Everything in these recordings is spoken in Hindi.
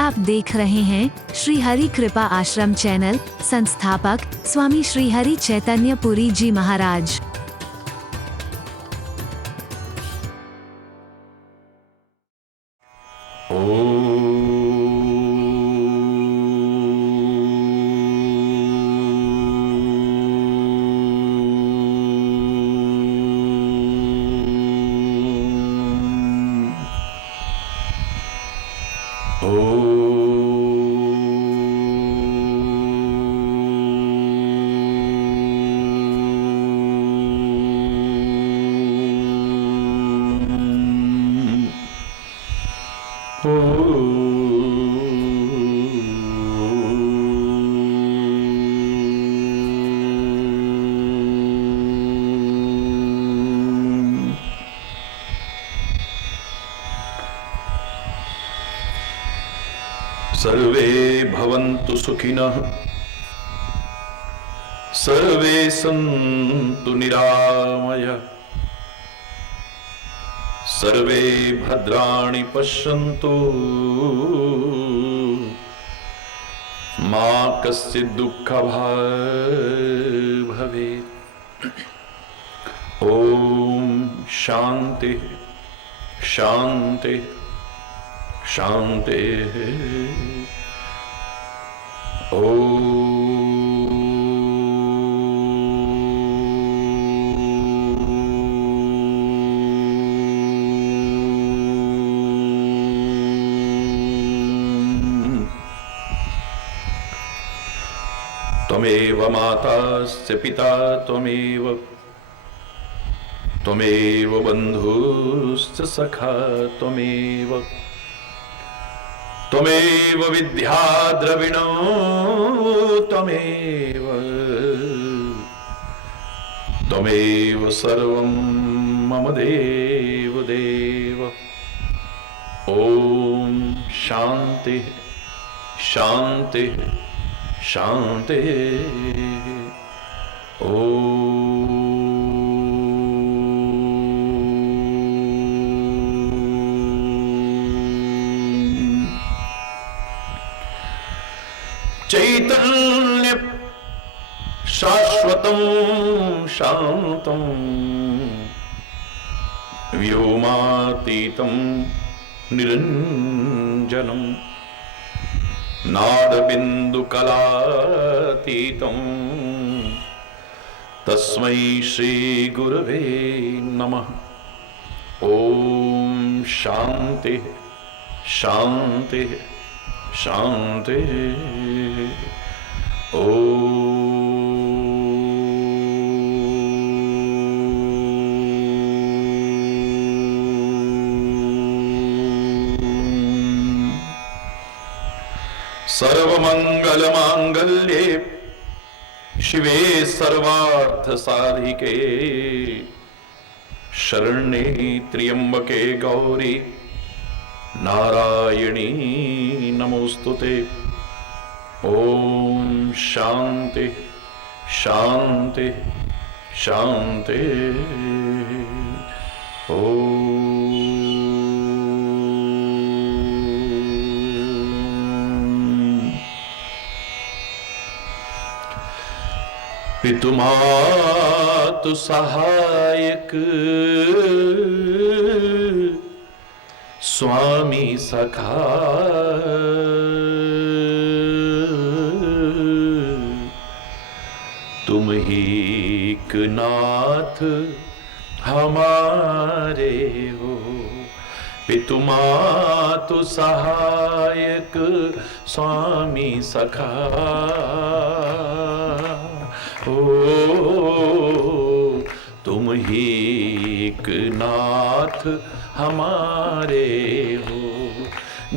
आप देख रहे हैं श्री हरि कृपा आश्रम चैनल। संस्थापक स्वामी श्री हरि चैतन्य पुरी जी महाराज। सर्वे भवन्तु सुखिनः, सर्वे सन्तु निरामयः, सर्वे भद्राणि पश्यन्तु, मा कश्चित् दुःखभाग् भवेत्। ॐ शान्ति शान्ति शांति। त्वमेव मातास्य पिता त्वमेव, त्वमेव बन्धुश्च सखा त्वमेव, त्वमेव विद्या द्रविणो त्वमेव, त्वमेव सर्वं मम देव देव। ॐ शान्ति शान्ति शान्ति। चैतन्य शाश्वतं शान्तं व्योमातीतं निरञ्जनं नादबिन्दुकलातीतं तस्मै श्रीगुरवे नमः। ॐ शान्ति शान्ति शांति। सर्वमंगलमांगल्ये शिवे सर्वार्थसाधिके, शरण्ये त्र्यंबके गौरी नारायणी नमोस्तुते। ओम शांति शांति शांति। पितुमातु सहायक स्वामी सखा, तुम ही एक नाथ हमारे हो। पितुमातु सहायक स्वामी सखा, ओ तुम ही एक नाथ हमारे हो।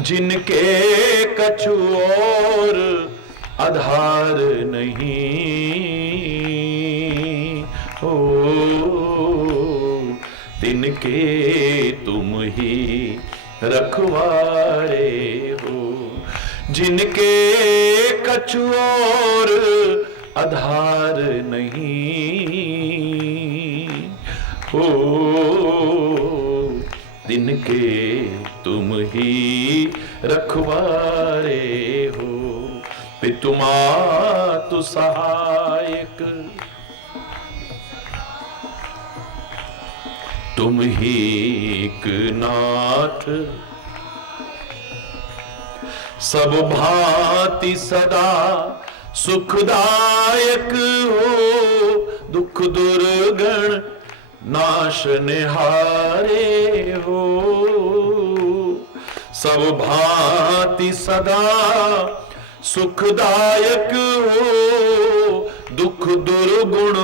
जिनके कछु और आधार नहीं हो, तिनके तुम ही रखवारे हो। जिनके कछु और आधार नहीं हो, तिनके तुम ही रखवारे हो। पितु मातु सहायक तुम ही एक नाथ। सब भांति सदा सुखदायक हो, दुख दुर्गण नाशनहारे हो। सब भांति सदा सुखदायक हो, दुख दुर्गुण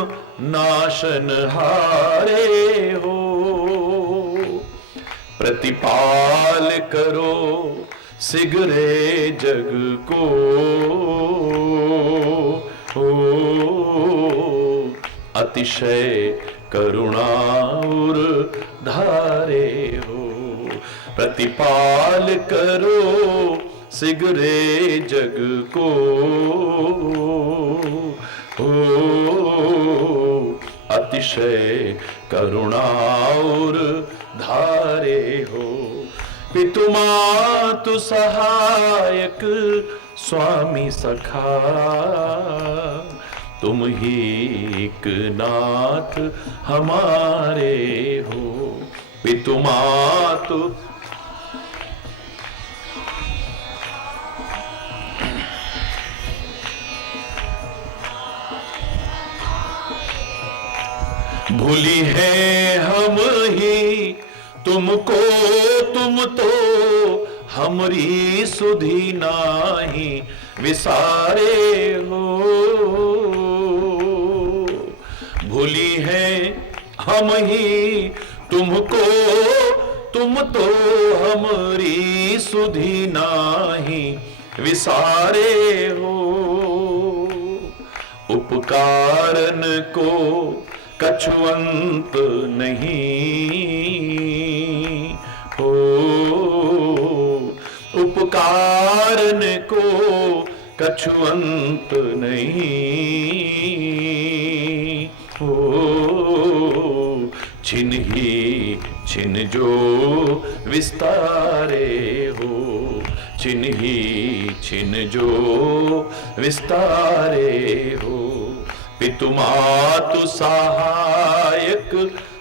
नाशनहारे हो। प्रतिपाल करो सिगरे जग को, हो अतिशय करुणाउर धारे हो। प्रतिपाल करो सिगरे जग को, हो अतिशय करुणाउर धारे हो। पितु मातु सहायक स्वामी सखा तुम ही एक नाथ हमारे हो। पितु मातु भूली है हम ही तुमको, तुम तो हमरी सुधी नाही विसारे हो। भूली है हम ही तुमको, तुम तो हमरी सुधी नाही विसारे हो। उपकारन को कछुअंत नहीं हो, उपकारन को कछुअंत नहीं हो। छिन ही छिन जो विस्तारे हो, छिन ही छिन जो विस्तारे हो। पितु मातु सहायक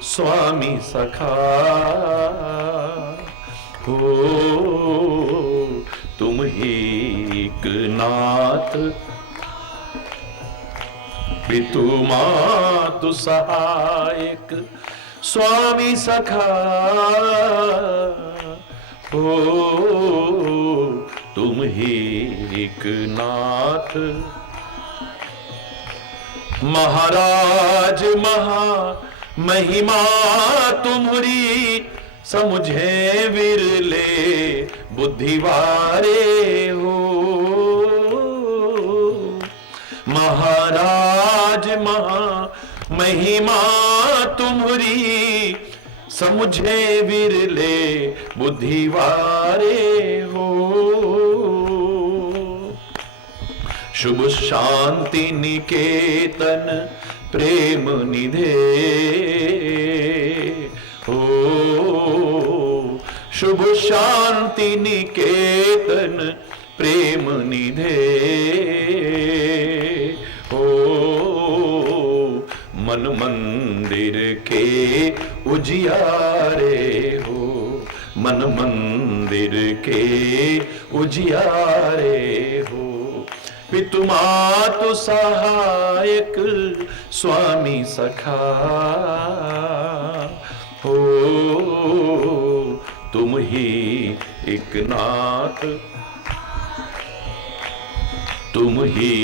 स्वामी सखा हो तुम ही एक नाथ। पितु मातु सहायक स्वामी सखा हो तुम ही एक नाथ। महाराज महा महिमा तुम्हरी समुझे विरले बुद्धिवारे हो। महाराज महा महिमा तुम्हरी समुझे विरले बुद्धिवारे हो। शुभ शांति निकेतन प्रेम निधे हो। शुभ शांति निकेतन प्रेम निधे हो। मन मंदिर के उजियारे हो। मन मंदिर के उजियारे हो। पितु मातु सहायक स्वामी सखा हो तुम ही एक नाथ। तुम ही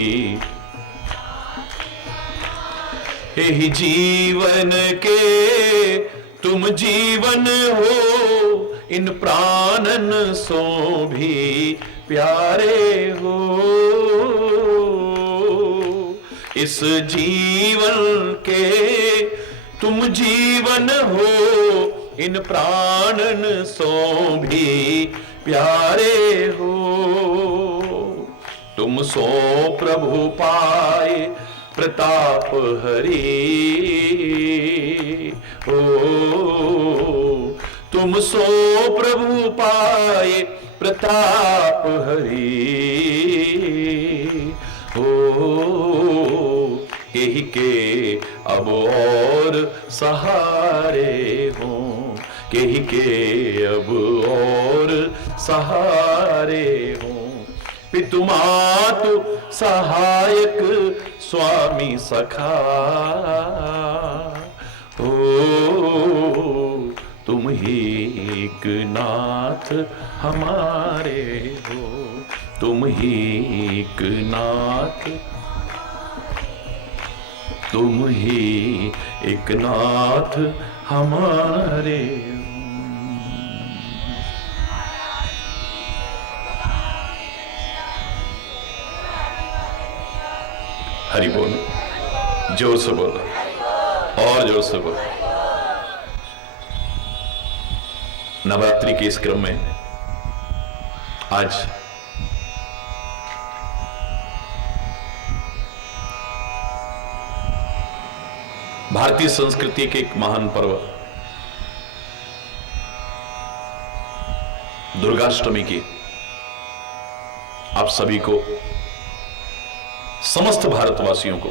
यही जीवन के तुम जीवन हो। इन प्राणन सो भी प्यारे हो। इस जीवन के तुम जीवन हो। इन प्राणन सो भी प्यारे हो। तुम सो प्रभु पाए प्रताप हरि हो। तुम तुम सो प्रभु पाए प्रताप हरि हो, यही के अब और सहारे हो, यही के अब और सहारे हो। पितु मातु सहायक स्वामी सखा हो, तुम ही एक नाथ हमारे हो, तुम ही एक नाथ, तुम ही एक नाथ हमारे हो। हरि बोल, जोर से बोलो और जोर से बोलो। नवरात्रि के इस क्रम में आज भारतीय संस्कृति के एक महान पर्व दुर्गाष्टमी की आप सभी को, समस्त भारतवासियों को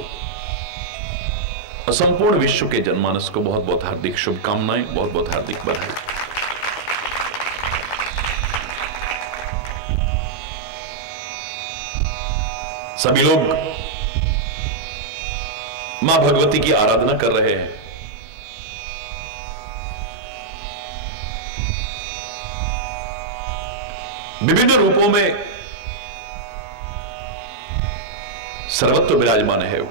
और संपूर्ण विश्व के जनमानस को बहुत बहुत हार्दिक शुभकामनाएं, बहुत बहुत हार्दिक बधाई। सभी लोग मां भगवती की आराधना कर रहे हैं। विभिन्न रूपों में सर्वत्र विराजमान है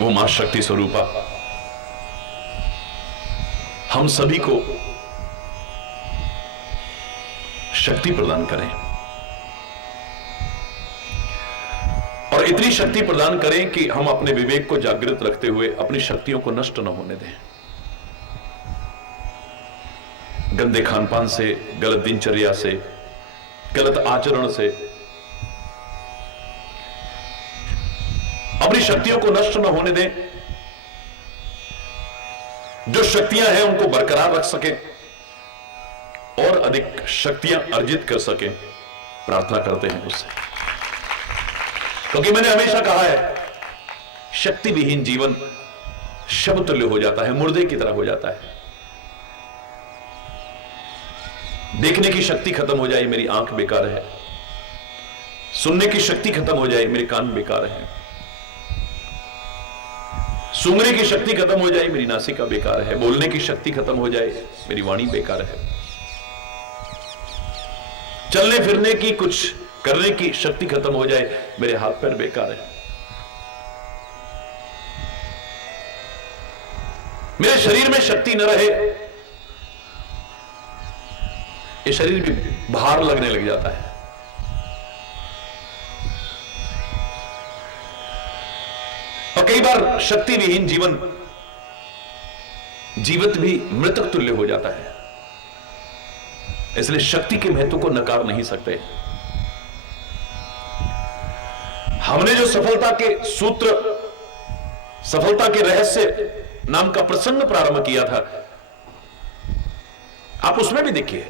वो मां शक्ति स्वरूपा हम सभी को शक्ति प्रदान करें और इतनी शक्ति प्रदान करें कि हम अपने विवेक को जागृत रखते हुए अपनी शक्तियों को नष्ट न होने दें। गंदे खानपान से, गलत दिनचर्या से, गलत आचरण से अपनी शक्तियों को नष्ट न होने दें। जो शक्तियां हैं उनको बरकरार रख सके और अधिक शक्तियां अर्जित कर सके, प्रार्थना करते हैं उससे। क्योंकि मैंने हमेशा कहा है, शक्ति विहीन जीवन शव तुल्य हो जाता है, मुर्दे की तरह हो जाता है। देखने की शक्ति खत्म हो जाए, मेरी आंख बेकार है। सुनने की शक्ति खत्म हो जाए, मेरे कान बेकार है। सूंघने की शक्ति खत्म हो जाए, मेरी नासिका बेकार है। बोलने की शक्ति खत्म हो जाए, मेरी वाणी बेकार है। चलने फिरने की, कुछ करने की शक्ति खत्म हो जाए, मेरे हाथ पैर बेकार है। मेरे शरीर में शक्ति न रहे, ये शरीर भी भार लगने लग जाता है। और कई बार शक्ति विहीन जीवन जीवित भी मृतक तुल्य हो जाता है। इसलिए शक्ति के महत्व को नकार नहीं सकते। हमने जो सफलता के सूत्र, सफलता के रहस्य नाम का प्रसंग प्रारंभ किया था, आप उसमें भी देखिए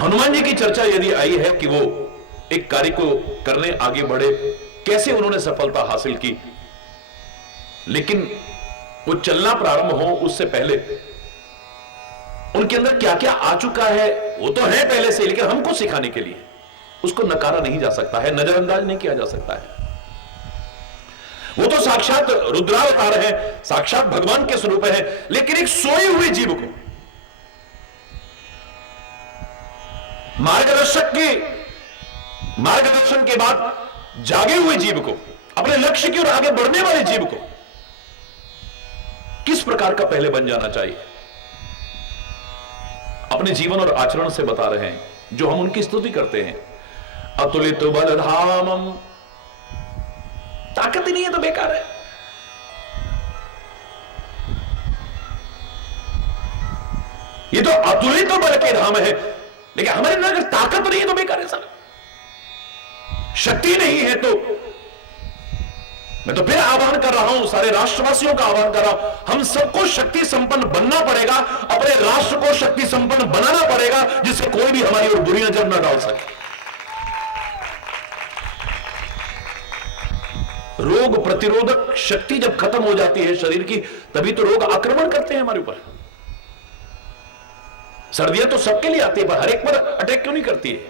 हनुमान जी की चर्चा यदि आई है कि वो एक कार्य को करने आगे बढ़े, कैसे उन्होंने सफलता हासिल की, लेकिन वो चलना प्रारंभ हो उससे पहले उनके अंदर क्या क्या आ चुका है, वो तो है पहले से, लेकिन हमको सिखाने के लिए उसको नकारा नहीं जा सकता है, नजरअंदाज नहीं किया जा सकता है। वो तो साक्षात रुद्रावतार है, साक्षात भगवान के स्वरूप है, लेकिन एक सोए हुए जीव को मार्गदर्शन के बाद जागे हुए जीव को, अपने लक्ष्य की ओर आगे बढ़ने वाले जीव को किस प्रकार का पहले बन जाना चाहिए, अपने जीवन और आचरण से बता रहे हैं। जो हम उनकी स्तुति करते हैं, अतुलित बलधामम, ताकत ही नहीं है तो बेकार है। ये तो अतुलित बल के धाम है, लेकिन हमारे अंदर अगर ताकत नहीं है तो बेकार है सर। शक्ति नहीं है तो मैं तो फिर आह्वान कर रहा हूं, सारे राष्ट्रवासियों का आह्वान कर रहा हूं, हम सबको शक्ति संपन्न बनना पड़ेगा, अपने राष्ट्र को शक्ति संपन्न बनाना पड़ेगा, जिससे कोई भी हमारी ओर बुरी नजर न डाल सके। रोग प्रतिरोधक शक्ति जब खत्म हो जाती है शरीर की, तभी तो रोग आक्रमण करते हैं हमारे ऊपर। सर्दियां तो सबके लिए आती है, पर हर एक पर अटैक क्यों नहीं करती है?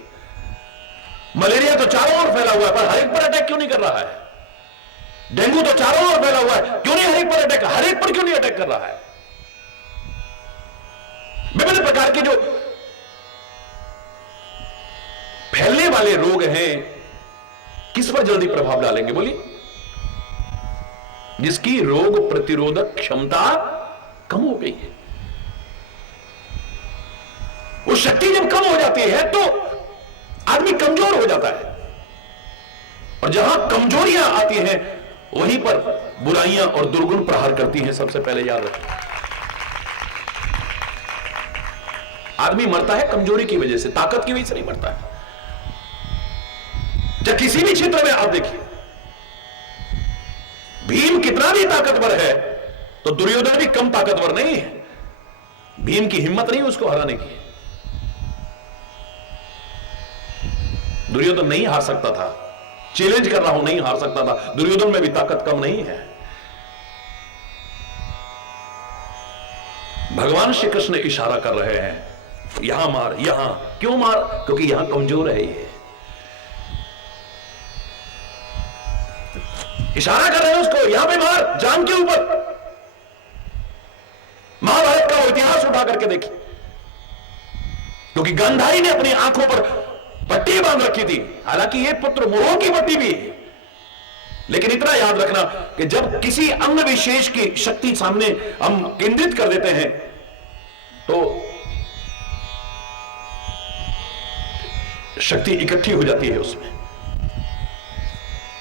मलेरिया तो चारों ओर फैला हुआ है, पर हर एक पर अटैक क्यों नहीं कर रहा है? डेंगू तो चारों ओर फैला हुआ है, क्यों नहीं हर एक पर अटैक, हर एक पर क्यों नहीं अटैक कर रहा है? विभिन्न प्रकार के जो फैलने वाले रोग हैं, किस पर जल्दी प्रभाव डालेंगे बोलिए? जिसकी रोग प्रतिरोधक क्षमता कम हो गई है। वो शक्ति जब कम हो जाती है तो आदमी कमजोर हो जाता है, और जहां कमजोरियां आती हैं वहीं पर बुराइयां और दुर्गुण प्रहार करती हैं। सबसे पहले याद रखें, आदमी मरता है कमजोरी की वजह से, ताकत की वजह से नहीं मरता है। जब किसी भी क्षेत्र में आप देखिए, भीम कितना भी ताकतवर है तो दुर्योधन भी कम ताकतवर नहीं है। भीम की हिम्मत नहीं उसको हराने की। दुर्योधन नहीं हार सकता था, चैलेंज कर रहा हूं, नहीं हार सकता था। दुर्योधन में भी ताकत कम नहीं है। भगवान श्री कृष्ण इशारा कर रहे हैं, यहां मार, यहां क्यों मार? क्योंकि यहां कमजोर है ये। इशारा कर रहे हैं उसको, यहां पे मार, जान के ऊपर। महाभारत का वो इतिहास उठा करके देखिए, क्योंकि गांधारी ने अपनी आंखों पर पट्टी बांध रखी थी। हालांकि ये पुत्र मोह की पट्टी भी है, लेकिन इतना याद रखना कि जब किसी अंग विशेष की शक्ति सामने हम केंद्रित कर देते हैं तो शक्ति इकट्ठी हो जाती है उसमें।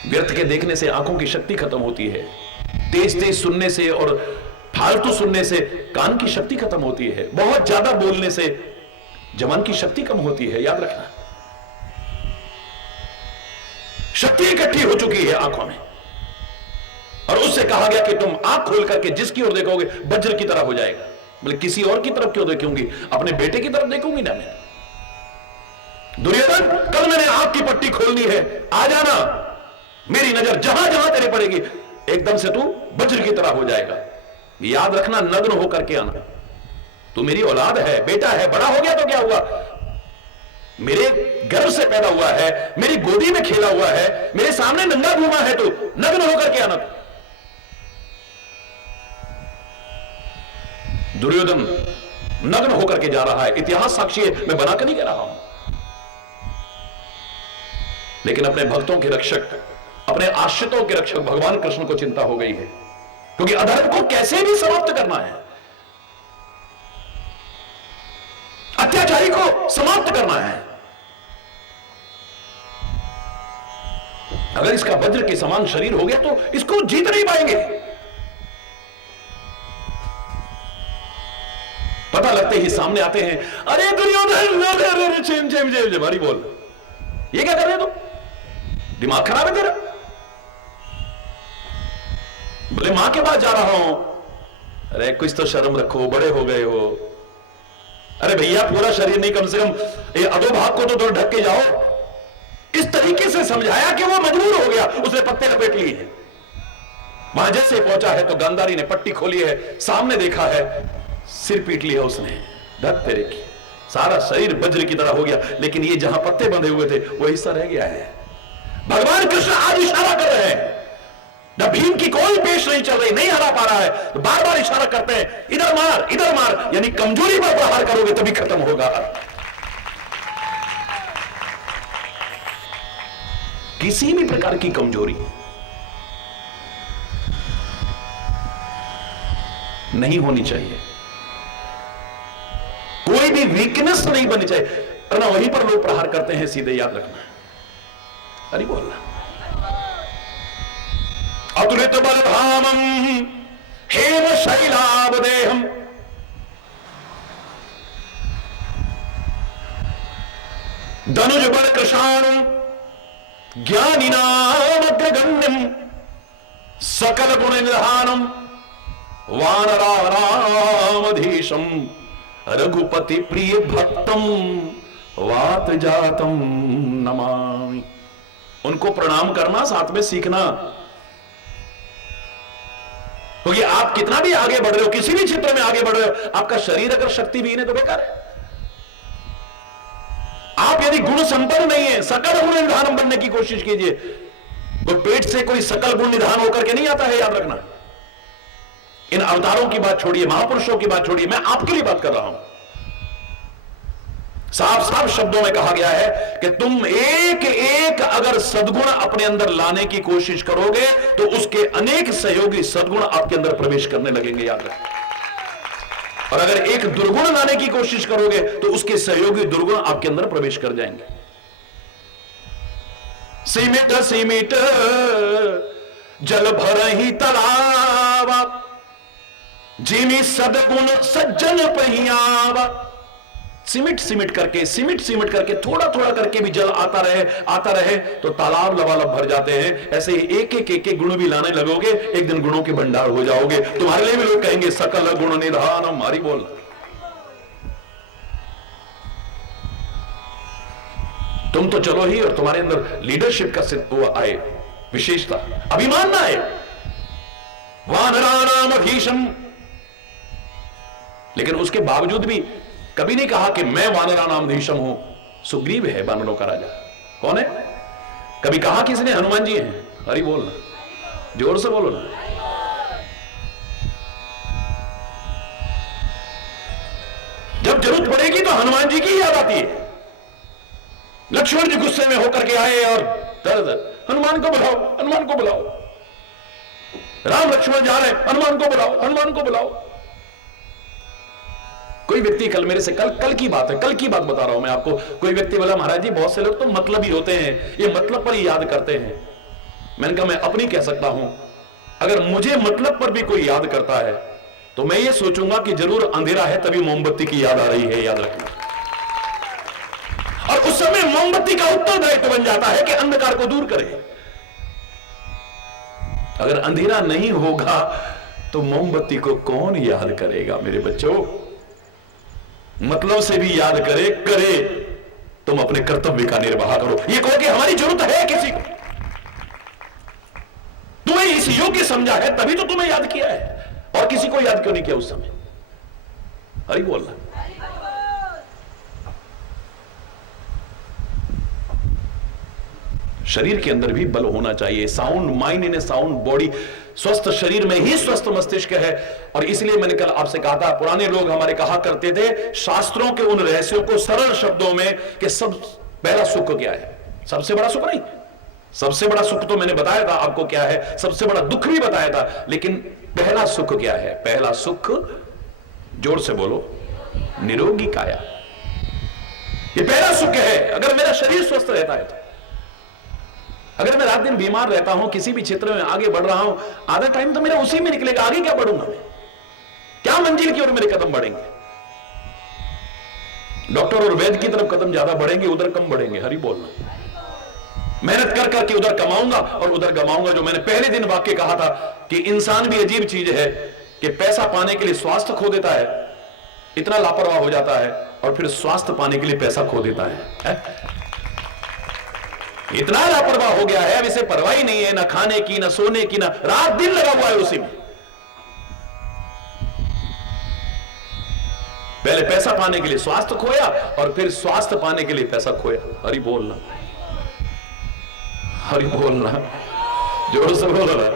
व्यर्थ के देखने से आंखों की शक्ति खत्म होती है, तेज तेज सुनने से और फालतू सुनने से कान की शक्ति खत्म होती है, बहुत ज्यादा बोलने से जवान की शक्ति कम होती है। याद रखना, शक्ति इकट्ठी हो चुकी है आंखों में, और उससे कहा गया कि तुम आंख खोल करके जिसकी ओर देखोगे वज्र की तरह हो जाएगा। बोले किसी और की तरफ क्यों देखूंगी? अपने बेटे की तरफ देखूंगी ना मैं। दुर्योधन, कल मैंने आंख की पट्टी खोलनी है, आ जाना, मेरी नजर जहां जहां तेरे पड़ेगी एकदम से तू वज्र की तरह हो जाएगा। याद रखना, नग्न होकर के आना। तू मेरी औलाद है, बेटा है, बड़ा हो गया तो क्या हुआ? मेरे गर्भ से पैदा हुआ है, मेरी गोदी में खेला हुआ है, मेरे सामने नंगा घूमा है, तो नग्न होकर के आना। दुर्योधन नग्न होकर के जा रहा है, इतिहास साक्षी है, मैं बनाकर नहीं कह रहा हूं। लेकिन अपने भक्तों के रक्षक, अपने आश्रितों के रक्षक भगवान कृष्ण को चिंता हो गई है, क्योंकि अधर्म को कैसे भी समाप्त करना है, अत्याचारी को समाप्त करना है। अगर इसका वज्र के समान शरीर हो गया तो इसको जीत नहीं पाएंगे। पता लगते ही सामने आते हैं, अरे दुर्योधन, अरे चेम चेम चेम जमारी बोल, ये क्या कर रहे हो तुम? दिमाग खराब है तेरा? बोले मां के पास जा रहा हूं। अरे कुछ तो शर्म रखो, बड़े हो गए हो। अरे भैया पूरा शरीर नहीं, कम से कम ये अधोभाग को तो ढक के जाओ। इस तरीके से समझाया कि वो मजबूर हो गया, उसने पत्ते लपेट लिए हैं। वहां जैसे पहुंचा है तो गांधारी ने पट्टी खोली है, सामने देखा है, सिर पीट लिया उसने, धक तेरे की, सारा शरीर वज्र की तरह हो गया, लेकिन ये जहां पत्ते बंधे हुए थे वो हिस्सा रह गया है। भगवान कृष्ण आज इशारा कर रहे हैं, जब भीम की कोई पेश नहीं चल रही, नहीं हरा पा रहा है, तो बार बार इशारा करते हैं, इधर मार, इधर मार, यानी कमजोरी पर प्रहार करोगे तभी खत्म होगा। किसी भी प्रकार की कमजोरी नहीं होनी चाहिए, कोई भी वीकनेस नहीं बननी चाहिए, वरना वहीं पर लोग प्रहार करते हैं सीधे। याद रखना, अरे बोलना, अतुलित बलधामम हेम शैलावदेहम धनुज बल कृशाणुम ज्ञानिनामग्रगण्यम सकल गुण निधानम वानरारामधीशम रघुपति प्रिय भक्तम वात जातम नमामि। उनको प्रणाम करना, साथ में सीखना, क्योंकि आप कितना भी आगे बढ़ रहे हो, किसी भी क्षेत्र में आगे बढ़ रहे हो, आपका शरीर अगर शक्तिहीन है तो बेकार है। आप यदि गुण संपन्न नहीं है, सकल गुण निधान बनने की कोशिश कीजिए। तो पेट से कोई सकल गुण निधान होकर के नहीं आता है, याद रखना। इन अवतारों की बात छोड़िए, महापुरुषों की बात छोड़िए, मैं आपके लिए बात कर रहा हूं। साफ साफ शब्दों में कहा गया है कि तुम एक एक अगर सद्गुण अपने अंदर लाने की कोशिश करोगे तो उसके अनेक सहयोगी सद्गुण आपके अंदर प्रवेश करने लगेंगे, याद रखना। और अगर एक दुर्गुण लाने की कोशिश करोगे तो उसके सहयोगी दुर्गुण आपके अंदर प्रवेश कर जाएंगे। सीमित सीमित जल भर ही तलावा, जिमी सदगुण सज्जन पहियावा। सिमट सिमट करके थोड़ा थोड़ा करके भी जल आता रहे तो तालाब लबालब भर जाते हैं। ऐसे ही एक एक गुण भी लाने लगोगे, एक दिन गुणों के भंडार हो जाओगे। तुम्हारे लिए भी लोग कहेंगे सकल गुण निधान। हमारी बोल, तुम तो चलो ही, और तुम्हारे अंदर लीडरशिप का वो आए, विशेषता, अभिमान ना आए। वानराणाम भीषम, लेकिन उसके बावजूद भी कभी नहीं कहा कि मैं वानराणाम भीषम हूं। सुग्रीव है वानरों का राजा। कौन है? कभी कहा किसी ने? हनुमान जी हैं। हरि बोलना, जोर से बोलो ना। जब जरूरत पड़ेगी तो हनुमान जी की याद आती है। लक्ष्मण जी गुस्से में होकर के आए और दर्द, हनुमान को बुलाओ, हनुमान को बुलाओ। राम लक्ष्मण जा रहे, हनुमान को बुलाओ, हनुमान को बुलाओ। कोई व्यक्ति कल मेरे से, कल की बात है, कल की बात बता रहा हूं मैं आपको। कोई व्यक्ति बोला महाराज जी बहुत से लोग तो मतलब ही होते हैं, ये मतलब पर ही याद करते हैं। मैंने कहा मैं अपनी कह सकता हूं, अगर मुझे मतलब पर भी कोई याद करता है तो मैं ये सोचूंगा कि जरूर अंधेरा है तभी मोमबत्ती की याद आ रही है, याद रखना। और उस समय मोमबत्ती का उत्तरदायित्व बन जाता है कि अंधकार को दूर करे। अगर अंधेरा नहीं होगा तो मोमबत्ती को कौन याद करेगा मेरे बच्चों? मतलब से भी याद करे, तुम अपने कर्तव्य का निर्वाह करो। ये कहो कि हमारी जरूरत है किसी को, तुम्हें इस योग्य समझा है तभी तो तुम्हें याद किया है, और किसी को याद क्यों नहीं किया उस समय? हरि बोलना। शरीर के अंदर भी बल होना चाहिए। Sound mind in A sound body. स्वस्थ शरीर में ही स्वस्थ मस्तिष्क है। और इसलिए मैंने कल आपसे कहा था, पुराने लोग हमारे कहा करते थे शास्त्रों के उन रहस्यों को सरल शब्दों में कि सब पहला सुख क्या है, सबसे बड़ा सुख नहीं, सबसे बड़ा सुख तो मैंने बताया था आपको क्या है, सबसे बड़ा दुख भी बताया था, लेकिन पहला सुख क्या है? पहला सुख, जोर से बोलो, निरोगी काया। ये पहला सुख है। अगर मेरा शरीर स्वस्थ रहता है तो, अगर मैं रात दिन बीमार रहता हूं, किसी भी क्षेत्र में आगे बढ़ रहा हूं, आधा टाइम तो मेरा उसी में निकलेगा। आगे क्या बढ़ूंगा मैं? क्या मंजिल की ओर मेरे कदम बढ़ेंगे? डॉक्टर और वैद्य की तरफ कदम ज्यादा बढ़ेंगे, उधर कम बढ़ेंगे। हरि बोलना। मेहनत कर करके उधर कमाऊंगा और उधर गमाऊंगा। जो मैंने पहले दिन वाक्य कहा था कि इंसान भी अजीब चीज है कि पैसा पाने के लिए स्वास्थ्य खो देता है, इतना लापरवाह हो जाता है, और फिर स्वास्थ्य पाने के लिए पैसा खो देता है। इतना लापरवाह हो गया है, अब इसे परवाह ही नहीं है, ना खाने की, ना सोने की, ना रात दिन लगा हुआ है उसी में। पहले पैसा पाने के लिए स्वास्थ्य खोया और फिर स्वास्थ्य पाने के लिए पैसा खोया। हरि बोलना, हरि बोलना, जोर से बोलना।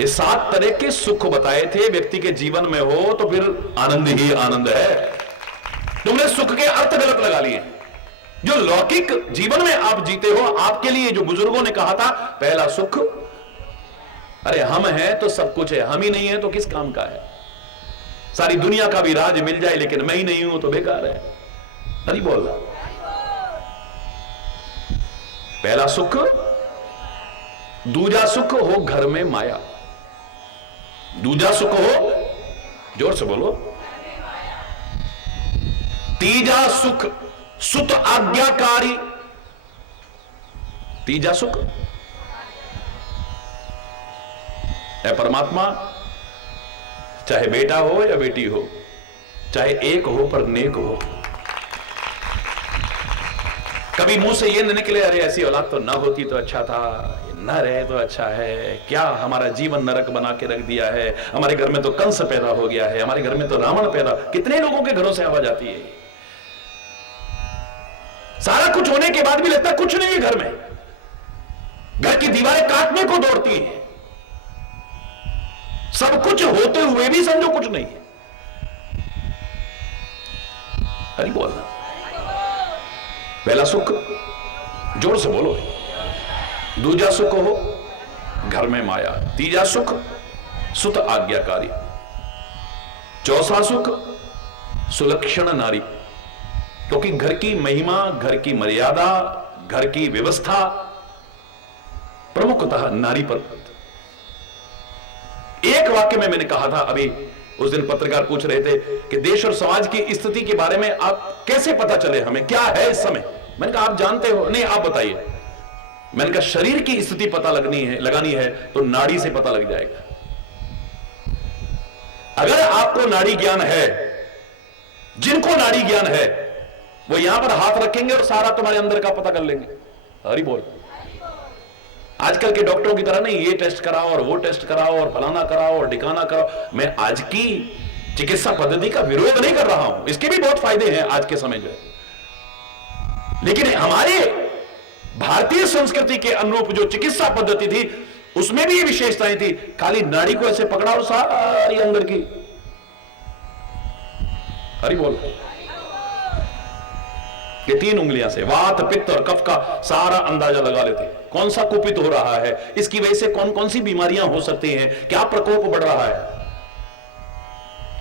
ये 7 तरह के सुख बताए थे। व्यक्ति के जीवन में हो तो फिर आनंद ही आनंद है। तुमने सुख के अर्थ गलत लगा लिए। जो लौकिक जीवन में आप जीते हो, आपके लिए जो बुजुर्गों ने कहा था पहला सुख, अरे हम हैं तो सब कुछ है, हम ही नहीं है तो किस काम का है? सारी दुनिया का भी राज मिल जाए लेकिन मैं ही नहीं हूं तो बेकार है। नहीं बोल रहा। पहला सुख। दूजा सुख हो घर में माया। दूजा सुख हो, जोर से बोलो, तीजा सुख सुत आज्ञाकारी, तीजा सुख है परमात्मा, चाहे बेटा हो या बेटी हो, चाहे एक हो पर नेक हो। कभी मुंह से ये न निकले अरे ऐसी औलाद तो ना होती तो अच्छा था, ना रहे तो अच्छा है, क्या हमारा जीवन नरक बना के रख दिया है, हमारे घर में तो कंस पैदा हो गया है, हमारे घर में तो रावण पैदा। कितने लोगों के घरों से आवाज आती है। सारा कुछ होने के बाद भी लगता कुछ नहीं है घर में, घर की दीवारें काटने को दौड़ती हैं। सब कुछ होते हुए भी समझो कुछ नहीं है। अरे बोलना, पहला सुख जोर से बोलो, दूजा सुख हो घर में माया, तीजा सुख सुत आज्ञाकारी, चौथा सुख सुलक्षण नारी, क्योंकि घर की महिमा, घर की मर्यादा, घर की व्यवस्था प्रमुखतः नारी पर। एक वाक्य में मैंने कहा था अभी, उस दिन पत्रकार पूछ रहे थे कि देश और समाज की स्थिति के बारे में आप कैसे पता चले, हमें क्या है इस समय। मैंने कहा आप जानते हो, नहीं आप बताइए। मैंने कहा शरीर की स्थिति पता लगानी है तो नाड़ी से पता लग जाएगा। अगर आपको नाड़ी ज्ञान है, जिनको नाड़ी ज्ञान है वो यहां पर हाथ रखेंगे और सारा तुम्हारे अंदर का पता कर लेंगे। हरि बोल। आजकल के डॉक्टरों की तरह नहीं, ये टेस्ट कराओ और वो टेस्ट कराओ और फलाना कराओ और ढिकाना कराओ। मैं आज की चिकित्सा पद्धति का विरोध नहीं कर रहा हूं, इसके भी बहुत फायदे हैं आज के समय में, लेकिन हमारे भारतीय संस्कृति के अनुरूप जो चिकित्सा पद्धति थी उसमें भी ये विशेषताएं थी। खाली नाड़ी को ऐसे पकड़ाओ सारी अंदर की। हरि बोल। ये 3 उंगलियां से वात, पित्त और कफ का सारा अंदाजा लगा लेते, कौन सा कुपित हो रहा है, इसकी वजह से कौन कौन सी बीमारियां हो सकती हैं, क्या प्रकोप बढ़ रहा है।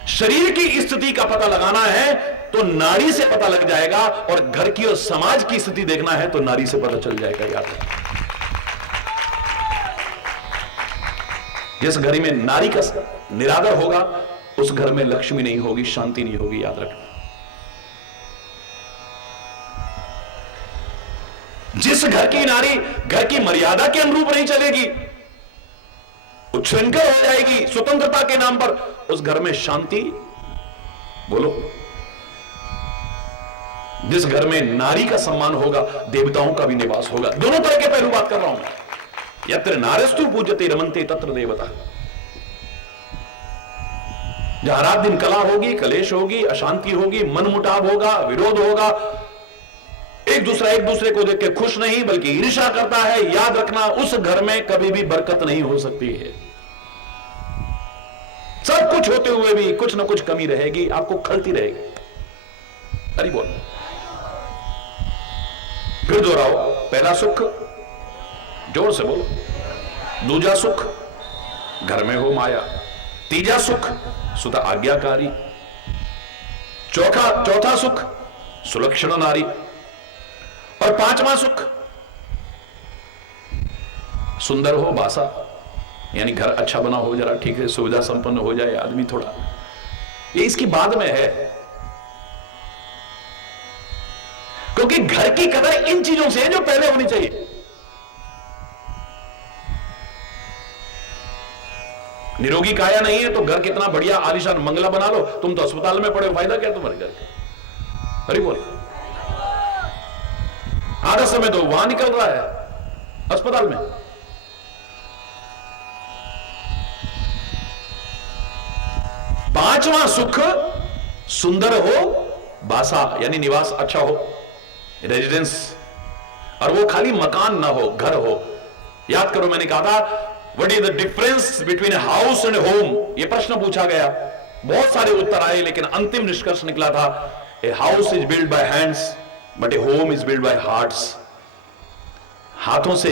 शरीर की स्थिति का पता लगाना है तो नाड़ी से पता लग जाएगा, और घर की और समाज की स्थिति देखना है तो नारी से पता चल जाएगा। याद जिस घर में नारी का निरादर होगा उस घर में लक्ष्मी नहीं होगी, शांति नहीं होगी। याद रखना, जिस घर की नारी घर की मर्यादा के अनुरूप नहीं चलेगी, उच्छृंखल हो जाएगी स्वतंत्रता के नाम पर, उस घर में शांति बोलो। जिस घर में नारी का सम्मान होगा देवताओं का भी निवास होगा। दोनों तरह के पहलू बात कर रहा हूं। यत्र नारस्तु पूज्यते रमन्ते तत्र देवता। जहां रात दिन कला होगी, कलेश होगी, अशांति होगी, मनमुटाव होगा, विरोध होगा, एक दूसरे को देख के खुश नहीं बल्कि ईर्ष्या करता है, याद रखना उस घर में कभी भी बरकत नहीं हो सकती है। सब कुछ होते हुए भी कुछ ना कुछ कमी रहेगी, आपको खलती रहेगी। हरि बोल। फिर दोहराओ, पहला सुख जोर से बोलो, दूजा सुख घर में हो माया, तीजा सुख सुत आज्ञाकारी, चौथा सुख सुलक्षण नारी, और पांचवा सुख सुंदर हो बासा, यानी घर अच्छा बना हो, जरा ठीक है, सुविधा संपन्न हो जाए आदमी थोड़ा। ये इसकी बाद में है, क्योंकि घर की कदर इन चीजों से है जो पहले होनी चाहिए। निरोगी काया नहीं है तो घर कितना बढ़िया आलीशान मंगला बना लो, तुम तो अस्पताल में पड़े हो, फायदा क्या तुम्हारे घर का। हरि बोल। आधा समय तो वहां निकल रहा है अस्पताल में। पांचवा सुख सुंदर हो बासा, यानी निवास अच्छा हो, रेजिडेंस, और वो खाली मकान ना हो, घर हो। याद करो मैंने कहा था what is the difference between house and home, ये प्रश्न पूछा गया, बहुत सारे उत्तर आए, लेकिन अंतिम निष्कर्ष निकला था a house is build by hands but A home is build by hearts. हाथों से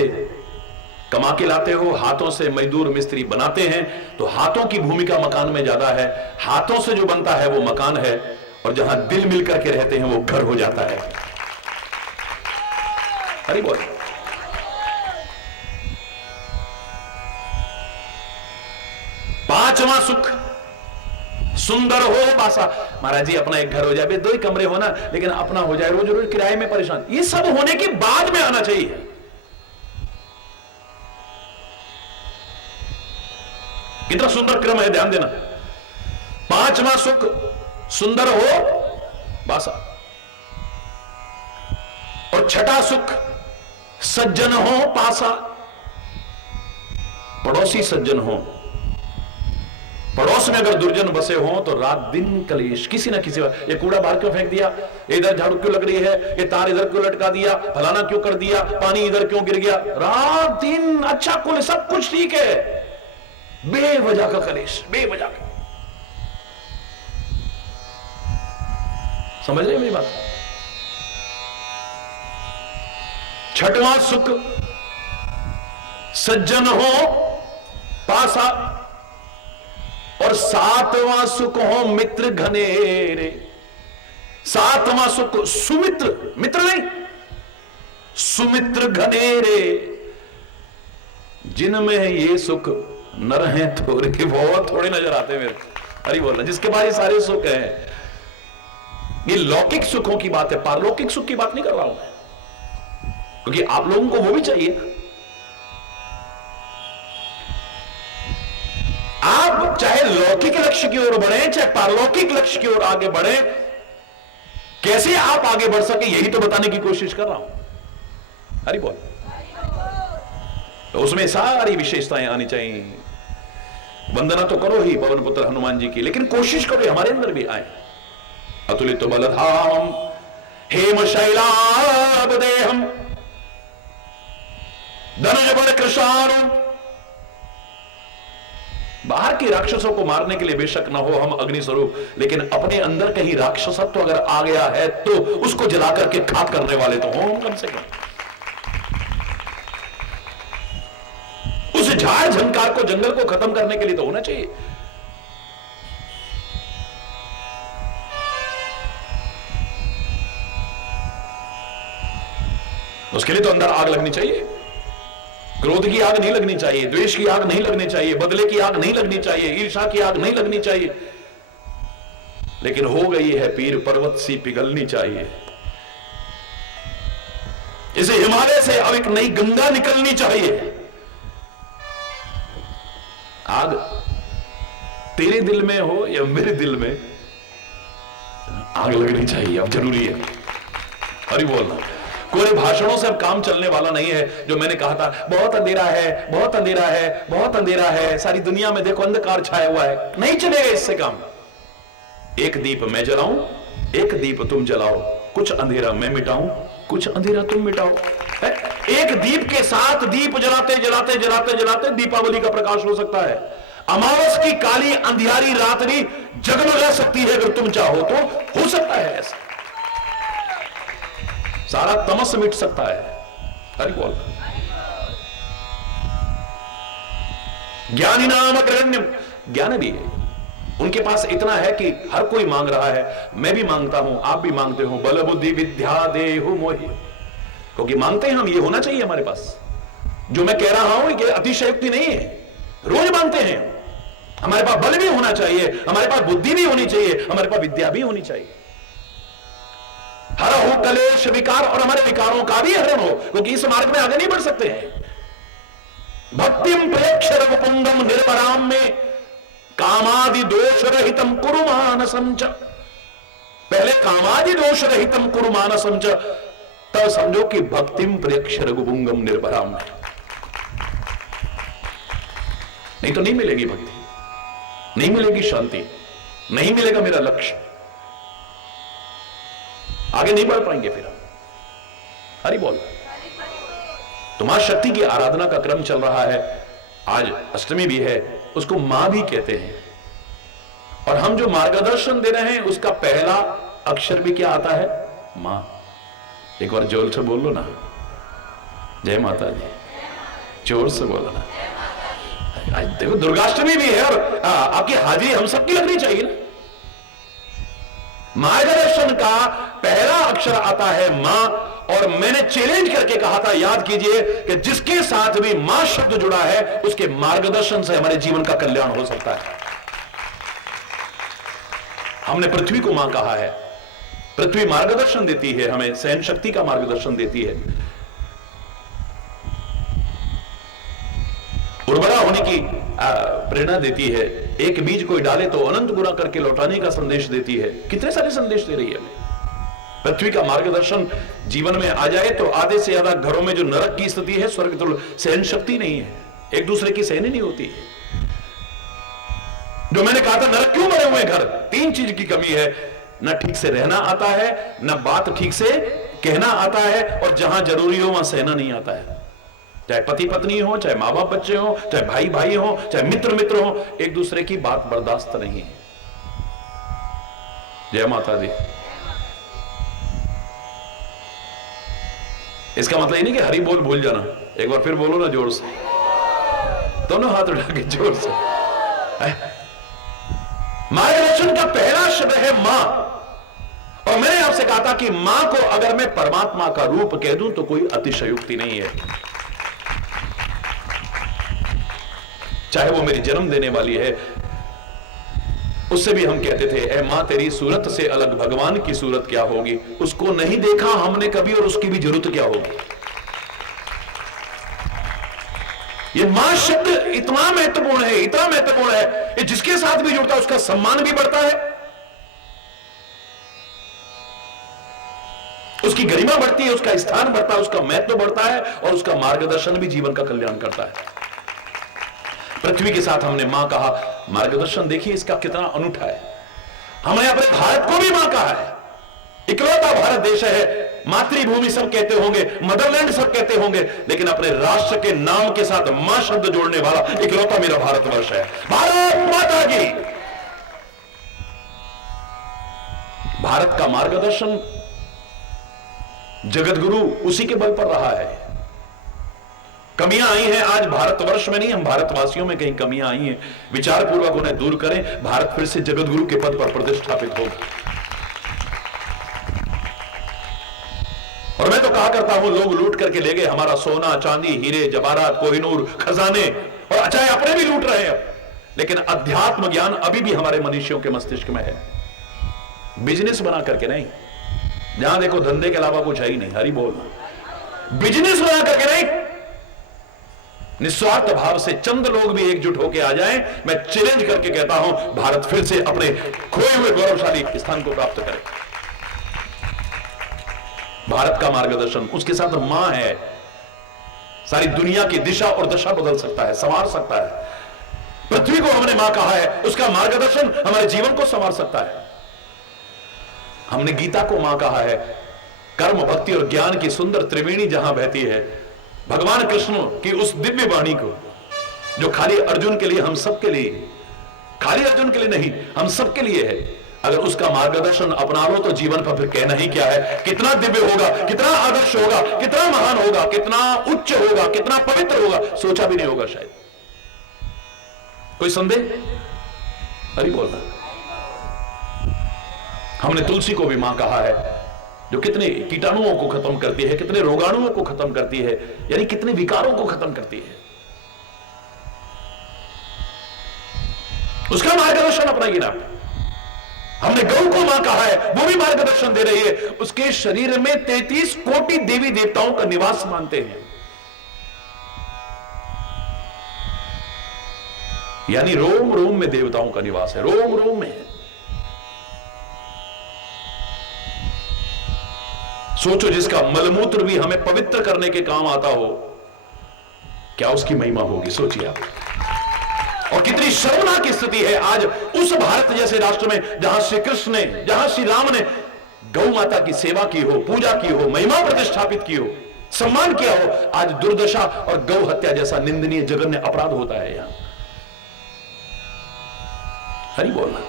कमा के लाते हो, हाथों से मजदूर मिस्त्री बनाते हैं, तो हाथों की भूमिका मकान में ज्यादा है। हाथों से जो बनता है वो मकान है, और जहां दिल मिल करके रहते हैं वो घर हो जाता है। हरि बोल। पांचवा सुख सुंदर हो बासा, महाराज जी अपना एक घर हो जाए, 2 ही कमरे हो ना, लेकिन अपना हो जाए, रोज रोज किराए में परेशान। ये सब होने के बाद में आना चाहिए। कितना सुंदर क्रम है, ध्यान देना। 5वां सुख सुंदर हो बासा, और 6ठा सुख सज्जन हो पासा। पड़ोसी सज्जन हो, पड़ोस में अगर दुर्जन बसे हो तो रात दिन कलेश, किसी ना किसी बात। ये कूड़ा बाहर क्यों फेंक दिया, इधर झाड़ू क्यों लग रही है, ये तार इधर क्यों लटका दिया, फलाना क्यों कर दिया, पानी इधर क्यों गिर गया, रात दिन अच्छा कुल सब कुछ ठीक है, बेवजह का कलेश, बेवजह का। समझ रहे मेरी बात? 6वां सुख सज्जन हो पासा, और 7वां सुख हो मित्र घनेरे। 7वां सुख सुमित्र, मित्र नहीं, सुमित्र घनेरे। जिनमें ये सुख नर हैं थोड़े, बहुत थोड़े नजर आते मेरे। अरे बोलना, जिसके पास ये सारे सुख हैं। ये लौकिक सुखों की बात है, पारलौकिक सुख की बात नहीं कर रहा हूं मैं, क्योंकि आप लोगों को वो भी चाहिए। आप चाहे लौकिक लक्ष्य की ओर बढ़े, चाहे पारलौकिक लक्ष्य की ओर आगे बढ़े, कैसे आप आगे बढ़ सके यही तो बताने की कोशिश कर रहा हूं। अरे बोल, तो उसमें सारी विशेषताएं आनी चाहिए। वंदना तो करो ही पवन पुत्र हनुमान जी की, लेकिन कोशिश करो हमारे अंदर भी आए। अतुलित बलधामम हेम शैलाबदेहम धनुज बल कृशाणु। बाहर के राक्षसों को मारने के लिए बेशक न हो हम अग्नि स्वरूप, लेकिन अपने अंदर कहीं राक्षसत्व अगर आ गया है तो उसको जला करके खाक करने वाले तो हो कम से कम। उस झाड़ झंकार को, जंगल को खत्म करने के लिए तो होना चाहिए। उसके लिए तो अंदर आग लगनी चाहिए। क्रोध की आग नहीं लगनी चाहिए, द्वेष की आग नहीं लगनी चाहिए, बदले की आग नहीं लगनी चाहिए, ईर्ष्या की आग नहीं लगनी चाहिए। लेकिन हो गई है पीर पर्वत सी पिघलनी चाहिए। इसे हिमालय से अब एक नई गंगा निकलनी चाहिए। आग तेरे दिल में हो या मेरे दिल में, आग लगनी चाहिए, अब जरूरी है। अरे बोलना, कोई भाषणों से अब काम चलने वाला नहीं है। जो मैंने कहा था बहुत अंधेरा है, बहुत अंधेरा है, बहुत अंधेरा है, सारी दुनिया में देखो अंधकार छाया हुआ है, नहीं चलेगा इससे काम। एक दीप मैं जलाऊं, एक दीप तुम जलाओ, कुछ अंधेरा मैं मिटाऊं, कुछ अंधेरा तुम मिटाओ। एक दीप के साथ दीप जलाते जलाते जलाते जलाते दीपावली का प्रकाश हो सकता है। अमावस की काली अंधियारी रात्रि जगमगा सकती है, अगर तुम चाहो तो हो सकता है ऐसा। सारा तमस मिट सकता है। हरि बोल। ज्ञानी नाम अग्रण्यम, ज्ञान भी है उनके पास इतना है कि हर कोई मांग रहा है, मैं भी मांगता हूं, आप भी मांगते हो। बल बुद्धि विद्या देहु मोहि, क्योंकि मांगते हैं हम, ये होना चाहिए हमारे पास। जो मैं कह रहा हूं ये अतिशयोक्ति नहीं है, रोज मांगते हैं। हमारे पास बल भी होना चाहिए, हमारे पास बुद्धि भी होनी चाहिए, हमारे पास विद्या भी होनी चाहिए। हरहु कलेश विकार, और हमारे विकारों का भी हरण हो, क्योंकि इस मार्ग में आगे नहीं बढ़ सकते हैं। भक्तिम प्रेक्ष रघुपुंगम निर्वराम में कामादि दोष रहितम कुरु मानसं च। पहले कामादि दोष रहितम कुरु मानसं च, तब समझो कि भक्तिम प्रेक्ष रघुपुंगम निर्वराम में। नहीं तो नहीं मिलेगी भक्ति, नहीं मिलेगी शांति, नहीं मिलेगा मेरा लक्ष्य, आगे नहीं बढ़ पाएंगे फिर हम। हरि बोल। तो मां शक्ति की आराधना का क्रम चल रहा है। आज अष्टमी भी है, उसको मां भी कहते हैं। और हम जो मार्गदर्शन दे रहे हैं उसका पहला अक्षर भी क्या आता है? मां। एक बार जोर से बोल लो ना, जय माता दी, जोर से बोलो ना। आज देखो दुर्गाष्टमी भी है और आपकी हाजिरी हम सबकी लगनी चाहिए ना। मार्गदर्शन का पहला अक्षर आता है मां। और मैंने चैलेंज करके कहा था, याद कीजिए, कि जिसके साथ भी मां शब्द जुड़ा है उसके मार्गदर्शन से हमारे जीवन का कल्याण हो सकता है। हमने पृथ्वी को मां कहा है। पृथ्वी मार्गदर्शन देती है, हमें सहन शक्ति का मार्गदर्शन देती है, उर्वरा होने की प्रेरणा देती है, एक बीज कोई डाले तो अनंत गुना करके लौटाने का संदेश देती है। कितने सारे संदेश दे रही है हमें। पृथ्वी का मार्गदर्शन जीवन में आ जाए तो आधे से ज्यादा घरों में जो नरक की स्थिति है, स्वर्ग तो सहन शक्ति नहीं है, एक दूसरे की सहनी नहीं होती है। जो मैंने कहा था नरक क्यों बने हुए घर, तीन चीज की कमी है, न ठीक से रहना आता है, न बात ठीक से कहना आता है, और जहां जरूरी हो वहां सहना नहीं आता है। चाहे पति पत्नी हो, चाहे मां बाप बच्चे हो, चाहे भाई भाई हो, चाहे मित्र मित्र हो, एक दूसरे की बात बर्दाश्त नहीं है। जय माता दी। इसका मतलब ये नहीं कि हरि बोल भूल जाना, एक बार फिर बोलो ना जोर से, दोनों हाथ उठा के जोर से। मार्गदर्शन का पहला शब्द है मां, और मैंने आपसे कहा था कि मां को अगर मैं परमात्मा का रूप कह दूं तो कोई अतिशयोक्ति नहीं है। चाहे वो मेरी जन्म देने वाली है, उससे भी हम कहते थे ए मां तेरी सूरत से अलग भगवान की सूरत क्या होगी। उसको नहीं देखा हमने कभी और उसकी भी जरूरत क्या होगी। ये मां शब्द इतना महत्वपूर्ण है, इतना महत्वपूर्ण है, ये जिसके साथ भी जुड़ता है उसका सम्मान भी बढ़ता है, उसकी गरिमा बढ़ती है, उसका स्थान बढ़ता है, उसका महत्व बढ़ता है, और उसका मार्गदर्शन भी जीवन का कल्याण करता है। पृथ्वी के साथ हमने मां कहा, मार्गदर्शन देखिए इसका कितना अनूठा है। हमने अपने भारत को भी मां कहा है, इकलौता भारत देश है, मातृभूमि सब कहते होंगे, मदरलैंड सब कहते होंगे, लेकिन अपने राष्ट्र के नाम के साथ मां शब्द जोड़ने वाला इकलौता मेरा भारतवर्ष है। भारत माता की। भारत का मार्गदर्शन जगत गुरु उसी के बल पर रहा है। कमियां आई हैं आज भारतवर्ष में नहीं, हम भारतवासियों में कहीं कमियां आई हैं, विचार पूर्वक उन्हें दूर करें, भारत फिर से जगत गुरु के पद पर प्रतिष्ठापित होगा। और मैं तो कहा करता हूं, लोग लूट करके ले गए हमारा सोना चांदी हीरे जवाहरात कोहिनूर खजाने, और चाहे अपने भी लूट रहे हैं, लेकिन अध्यात्म ज्ञान अभी भी हमारे मनुष्यों के मस्तिष्क में है। बिजनेस बना करके नहीं, जहां देखो धंधे के अलावा कुछ है ही नहीं, हरि बोलना, बिजनेस बना करके नहीं, निस्वार्थ भाव से चंद लोग भी एकजुट होकर आ जाएं। मैं चैलेंज करके कहता हूं, भारत फिर से अपने खोए हुए गौरवशाली स्थान को प्राप्त करे। भारत का मार्गदर्शन, उसके साथ मां है, सारी दुनिया की दिशा और दशा बदल सकता है, संवार सकता है। पृथ्वी को हमने मां कहा है, उसका मार्गदर्शन हमारे जीवन को संवार सकता है। हमने गीता को मां कहा है, कर्म भक्ति और ज्ञान की सुंदर त्रिवेणी जहां बहती है, भगवान कृष्ण की उस दिव्य वाणी को जो खाली अर्जुन के लिए, हम सबके लिए, खाली अर्जुन के लिए नहीं, हम सबके लिए है। अगर उसका मार्गदर्शन अपना लो तो जीवन पर फिर कहना ही क्या है, कितना दिव्य होगा, कितना आदर्श होगा, कितना महान होगा, कितना उच्च होगा, कितना पवित्र होगा, सोचा भी नहीं होगा शायद। कोई संदेह? हरि बोलना। हमने तुलसी को भी मां कहा है, जो कितने कीटाणुओं को खत्म करती है, कितने रोगाणुओं को खत्म करती है, यानी कितने विकारों को खत्म करती है। उसका मार्गदर्शन अपनाइए ना। हमने गौ को मां कहा है, वो भी मार्गदर्शन दे रही है। उसके शरीर में 33 कोटि देवी देवताओं का निवास मानते हैं, यानी रोम रोम में देवताओं का निवास है, रोम रोम में। सोचो, जिसका मलमूत्र भी हमें पवित्र करने के काम आता हो, क्या उसकी महिमा होगी, सोचिए आप। और कितनी शर्मनाक स्थिति है आज उस भारत जैसे राष्ट्र में, जहां श्री कृष्ण ने, जहां श्री राम ने गौ माता की सेवा की हो, पूजा की हो, महिमा प्रतिष्ठापित की हो, सम्मान किया हो, आज दुर्दशा और गौ हत्या जैसा निंदनीय जघन्य अपराध होता है यहां। हरि बोलना।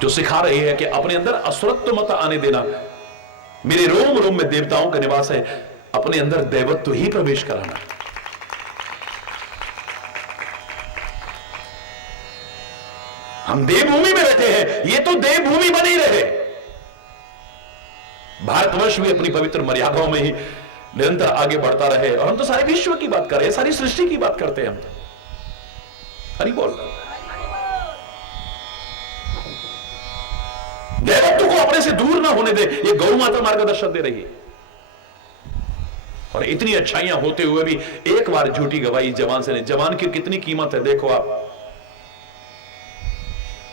जो सिखा रही है कि अपने अंदर असुरत्व मत आने देना, मेरे रोम रोम में देवताओं का निवास है, अपने अंदर दैवत्व ही प्रवेश कराना। हम देवभूमि में बैठे हैं, ये तो देवभूमि बनी रहे। भारतवर्ष भी अपनी पवित्र मर्यादाओं में ही निरंतर आगे बढ़ता रहे। और हम तो सारे विश्व की बात कर रहे हैं, सारी सृष्टि की बात करते हैं हम तो। हरि बोल। दैवत्व को अपने से दूर ना होने दे, ये गौ माता मार्गदर्शन दे रही है। और इतनी अच्छाइयां होते हुए भी एक बार झूठी गवाही जवान से नहीं। जवान की कितनी कीमत है देखो आप,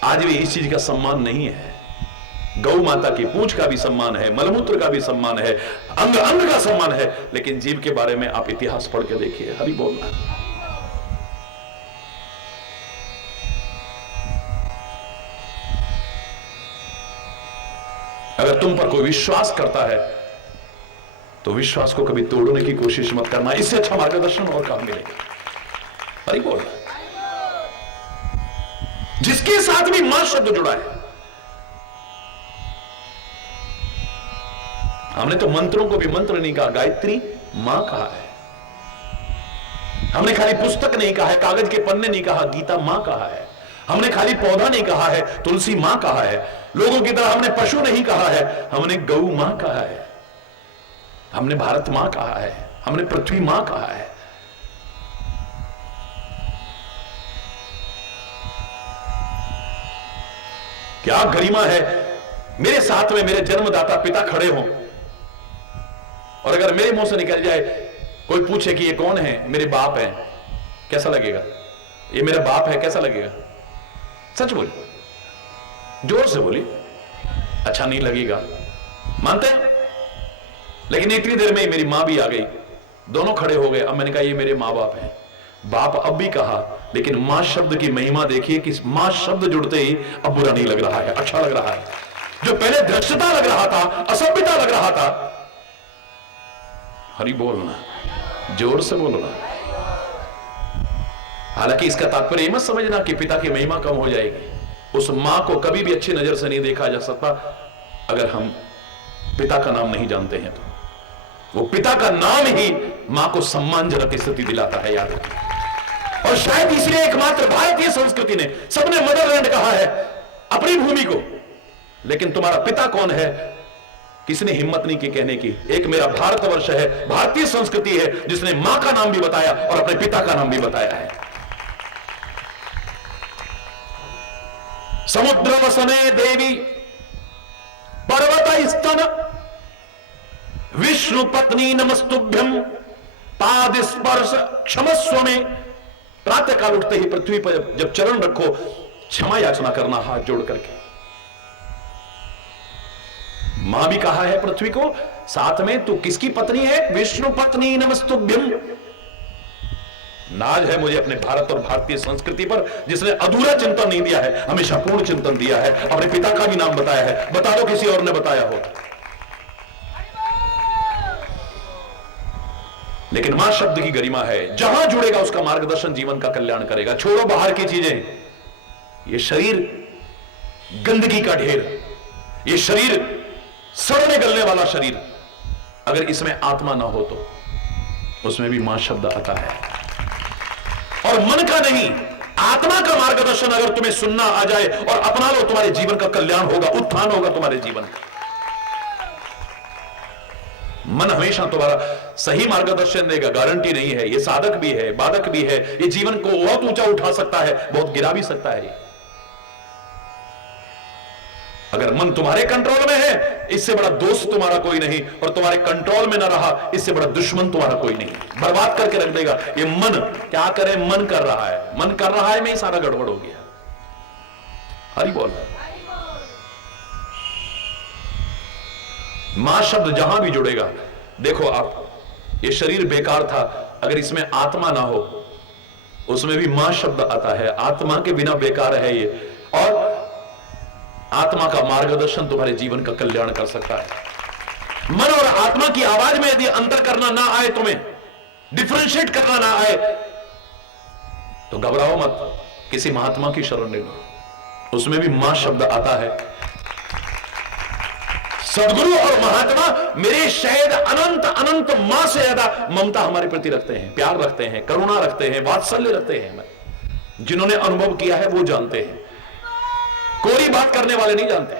आज भी इस चीज का सम्मान नहीं है। गौ माता की पूंछ का भी सम्मान है, मलमूत्र का भी सम्मान है, अंग अंग का सम्मान है, लेकिन जीव के बारे में आप इतिहास पढ़ के देखिए। हरि बोलना। अगर तुम पर कोई विश्वास करता है तो विश्वास को कभी तोड़ने की कोशिश मत करना, इससे अच्छा मार्गदर्शन और कहां मिलेगा। हरि बोल। जिसके साथ भी मां शब्द जुड़ा है, हमने तो मंत्रों को भी मंत्र नहीं कहा, गायत्री मां कहा है। हमने खाली पुस्तक नहीं कहा है, कागज के पन्ने नहीं कहा, गीता मां कहा है। हमने खाली पौधा नहीं कहा है, तुलसी मां कहा है। लोगों की तरह हमने पशु नहीं कहा है, हमने गौ मां कहा है। हमने भारत मां कहा है, हमने पृथ्वी मां कहा है। क्या गरिमा है मेरे साथ में मेरे जन्मदाता पिता खड़े हों, और अगर मेरे मुंह से निकल जाए, कोई पूछे कि ये कौन है, मेरे बाप हैं, कैसा लगेगा? ये मेरा बाप है, कैसा लगेगा? सच बोलिए, जोर से बोलिए। अच्छा नहीं लगेगा, मानते हैं? लेकिन इतनी देर में ही मेरी मां भी आ गई, दोनों खड़े हो गए। अब मैंने कहा ये मेरे मां बाप हैं। बाप अब भी कहा, लेकिन मां शब्द की महिमा देखिए कि मां शब्द जुड़ते ही अब बुरा नहीं लग रहा है, अच्छा लग रहा है। जो पहले धृष्टता लग रहा था, असभ्यता लग रहा था, हरि बोलना, जोर से बोलना। हालांकि इसका तात्पर्य यह मत समझना कि पिता की महिमा कम हो जाएगी। उस मां को कभी भी अच्छी नजर से नहीं देखा जा सकता अगर हम पिता का नाम नहीं जानते हैं। तो वो पिता का नाम ही मां को सम्मानजनक स्थिति दिलाता है, याद रखिए। और शायद इसलिए एकमात्र भारतीय संस्कृति ने, सबने मदरलैंड कहा है अपनी भूमि को, लेकिन तुम्हारा पिता कौन है किसी ने हिम्मत नहीं की कहने की। एक मेरा भारतवर्ष है, भारतीय संस्कृति है, जिसने मां का नाम भी बताया और अपने पिता का नाम भी बताया है। समुद्र वसने देवी पर्वत स्तन विष्णु पत्नी नमस्तुभ्यम पाद स्पर्श क्षमस्व में। प्रातः काल उठते ही पृथ्वी पर जब चरण रखो, क्षमा याचना करना हाथ जोड़ करके। मां भी कहा है पृथ्वी को, साथ में तू किसकी पत्नी है? विष्णु पत्नी नमस्तुभ्यम। नाज है मुझे अपने भारत और भारतीय संस्कृति पर, जिसने अधूरा चिंतन नहीं दिया है, हमेशा पूर्ण चिंतन दिया है। अपने पिता का भी नाम बताया है, बता दो किसी और ने बताया हो। लेकिन मां शब्द की गरिमा है, जहां जुड़ेगा उसका मार्गदर्शन जीवन का कल्याण करेगा। छोड़ो बाहर की चीजें, ये शरीर गंदगी का ढेर, ये शरीर सड़ने गलने वाला शरीर, अगर इसमें आत्मा ना हो तो उसमें भी मां शब्द आता है। और मन का नहीं, आत्मा का मार्गदर्शन अगर तुम्हें सुनना आ जाए और अपना लो, तुम्हारे जीवन का कल्याण होगा, उत्थान होगा तुम्हारे जीवन का। मन हमेशा तुम्हारा सही मार्गदर्शन देगा, गारंटी नहीं है। ये साधक भी है, बाधक भी है, ये जीवन को बहुत ऊंचा उठा सकता है, बहुत गिरा भी सकता है। अगर मन तुम्हारे कंट्रोल में है, इससे बड़ा दोस्त तुम्हारा कोई नहीं, और तुम्हारे कंट्रोल में ना रहा, इससे बड़ा दुश्मन तुम्हारा कोई नहीं, बर्बाद करके रख देगा। ये मन क्या करे? मन कर रहा है, मन कर रहा है में ही सारा गड़बड़ हो गया। हरि बोल। मां शब्द जहां भी जुड़ेगा, देखो आप, ये शरीर बेकार था, अगर इसमें आत्मा ना हो, उसमें भी मां शब्द आता है। आत्मा के बिना बेकार है ये, और आत्मा का मार्गदर्शन तुम्हारे जीवन का कल्याण कर सकता है। मन और आत्मा की आवाज में यदि अंतर करना ना आए, तुम्हें डिफरेंशिएट करना ना आए, तो घबराओ मत, किसी महात्मा की शरण ले लो, उसमें भी मां शब्द आता है। सदगुरु और महात्मा मेरे शायद अनंत अनंत मां से ज्यादा ममता हमारे प्रति रखते हैं, प्यार रखते हैं, करुणा रखते हैं, वात्सल्य रखते हैं। जिन्होंने अनुभव किया है वो जानते हैं, कोरी बात करने वाले नहीं जानते।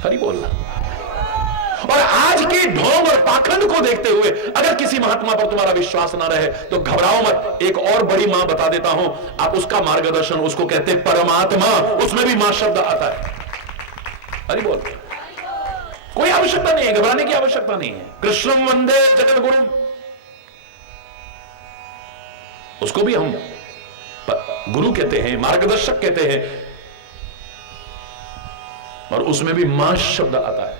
हरि बोलना। और आज समाज के ढोंग और पाखंड को देखते हुए अगर किसी महात्मा पर तुम्हारा विश्वास ना रहे तो घबराओ मत। एक और बड़ी मां बता देता हूं, आप उसका मार्गदर्शन, उसको कहते हैं परमात्मा, उसमें भी मां शब्द आता है। अरे बोल, कोई आवश्यकता नहीं है, घबराने की आवश्यकता नहीं है। कृष्णम वंदे जगत गुरु, उसको भी हम गुरु कहते हैं, मार्गदर्शक कहते हैं, और उसमें भी मां शब्द आता है।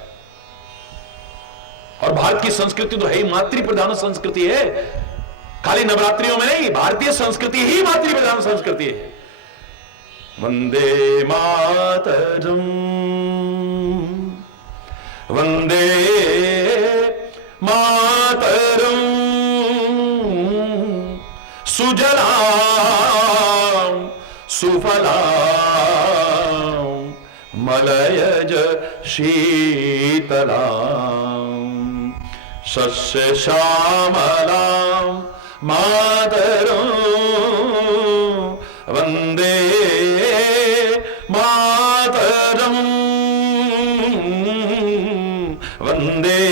और भारत की संस्कृति तो है ही मातृ प्रधान संस्कृति है, खाली नवरात्रियों में नहीं, भारतीय संस्कृति ही मातृ प्रधान संस्कृति है। वंदे मातरम, वंदे मातरम, सुजलाम सुफलाम मलयज शीतलाम शस्य श्यामलाम मातरम, वंदे मातरम, वंदे।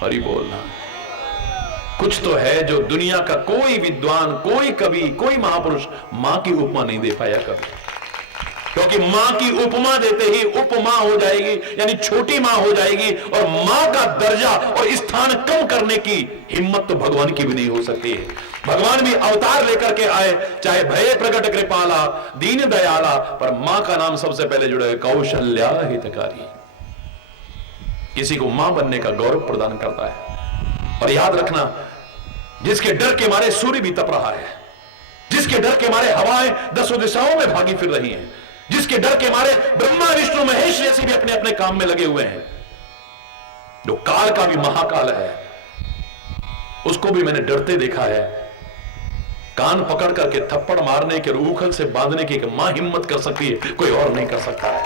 हरि बोलना। कुछ तो है जो दुनिया का कोई विद्वान, कोई कवि, कोई महापुरुष मां की उपमा नहीं दे पाया कभी, क्योंकि मां की उपमा देते ही उपमा हो जाएगी, यानी छोटी मां हो जाएगी, और मां का दर्जा और स्थान कम करने की हिम्मत तो भगवान की भी नहीं हो सकती है। भगवान भी अवतार लेकर के आए, चाहे भय प्रकट कृपाला दीन दयाला, पर मां का नाम सबसे पहले जुड़ा है, कौशल्या हितकारी। किसी को मां बनने का गौरव प्रदान करता है। और याद रखना, जिसके डर के मारे सूर्य भी तप रहा है, जिसके डर के मारे हवाएं दसों दिशाओं में भागी फिर रही हैं, जिसके डर के मारे ब्रह्मा विष्णु महेश जैसे भी अपने अपने काम में लगे हुए हैं, जो काल का भी महाकाल है, उसको भी मैंने डरते देखा है। कान पकड़ करके थप्पड़ मारने के, रूखल से बांधने की मां हिम्मत कर सकती है, कोई और नहीं कर सकता है।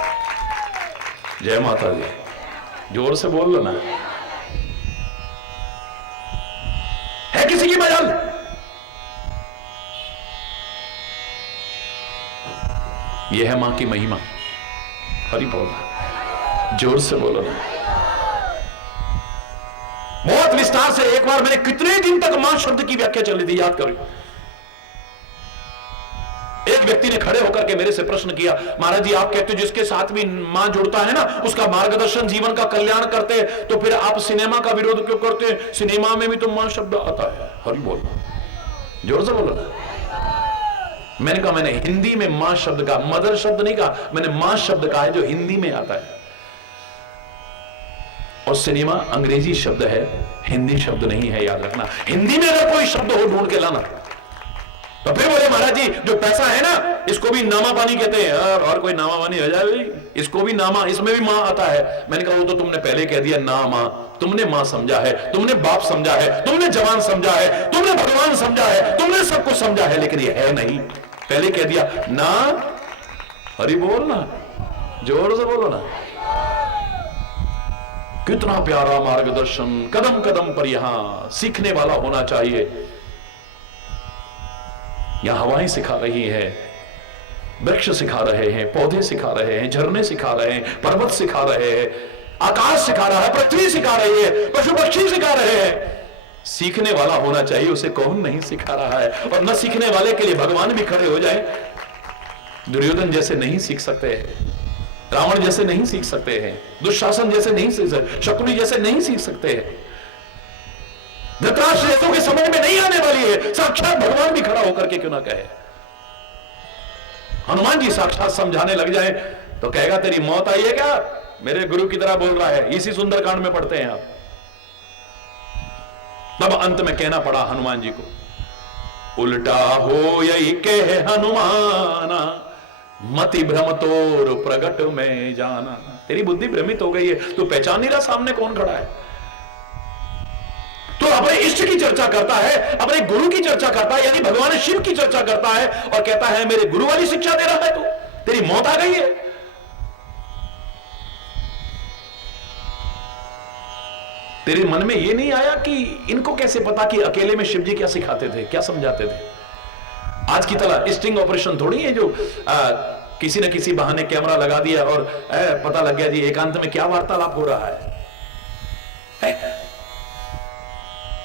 जय माता दी, जोर से बोल लो ना। है किसी की मजाल? यह है मां की महिमा। हरि बोलना, जोर से बोलो ना। बहुत विस्तार से एक बार मैंने कितने दिन तक मां शब्द की व्याख्या चल रही थी, याद करो। एक व्यक्ति ने खड़े होकर के मेरे से प्रश्न किया, महाराज जी आप कहते हो जिसके साथ भी मां जुड़ता है ना उसका मार्गदर्शन जीवन का कल्याण करते हैं, तो फिर आप सिनेमा का विरोध क्यों करते हैं? सिनेमा में भी तो मां शब्द आता है। हरि बोलना, जोर से बोलो ना। मैंने कहा, मैंने हिंदी में मां शब्द का, मदर शब्द नहीं कहा, मैंने मां शब्द कहा है जो हिंदी में आता है। और सिनेमा अंग्रेजी शब्द है, हिंदी शब्द नहीं है, याद रखना। हिंदी में अगर कोई शब्द हो ढूंढ के लाना। तो फिर बोले महाराज जी जो पैसा है ना इसको भी नामा पानी कहते हैं। और कोई नामा पानी हो जाए, इसको भी नामा, इसमें भी मां आता है। मैंने कहा वो तो तुमने पहले कह दिया ना मां, तुमने मां समझा है, तुमने बाप समझा है, तुमने जवान समझा है, तुमने भगवान समझा है, तुमने सब कुछ समझा है, लेकिन ये है नहीं। पहले कह दिया ना। हरि बोल ना, जोर से बोलो ना। कितना प्यारा मार्गदर्शन, कदम कदम पर यहां सीखने वाला होना चाहिए। यहां हवाएं सिखा रही है, वृक्ष सिखा रहे हैं, पौधे सिखा रहे हैं, झरने सिखा रहे हैं, पर्वत सिखा रहे हैं, आकाश सिखा रहा है, पृथ्वी सिखा रही है, पशु पक्षी सिखा रहे हैं। सीखने वाला होना चाहिए, उसे कौन नहीं सिखा रहा है। और न सीखने वाले के लिए भगवान भी खड़े हो जाए। दुर्योधन जैसे नहीं सीख सकते हैं, रावण जैसे नहीं सीख सकते हैं, दुशासन जैसे नहीं सीख सकते, शकुनी जैसे नहीं सीख सकते हैं, धृतराष्ट्र जैसों के समझ में नहीं आने वाली है। साक्षात भगवान भी खड़ा होकर के क्यों ना कहे। हनुमान जी साक्षात समझाने लग जाए तो कहेगा तेरी मौत आई है क्या? मेरे गुरु की तरह बोल रहा है। इसी सुंदरकांड में पढ़ते हैं आप। तब अंत में कहना पड़ा हनुमान जी को, उल्टा हो यही कह हनुमाना, मति भ्रम तोर प्रगट में जाना। तेरी बुद्धि भ्रमित हो गई है, तू पहचान नहीं रहा सामने कौन खड़ा है। तो अपने इष्ट की चर्चा करता है, अपने गुरु की चर्चा करता है, यानी भगवान शिव की चर्चा करता है, और कहता है मेरे गुरु वाली शिक्षा दे रहा है तू, तेरी मौत आ गई है। तेरे मन में यह नहीं आया कि इनको कैसे पता कि अकेले में शिव जी क्या सिखाते थे, क्या समझाते थे। आज की तरह स्टिंग ऑपरेशन थोड़ी है जो किसी न किसी बहाने कैमरा लगा दिया और पता लग गया जी एकांत में क्या वार्तालाप हो रहा है।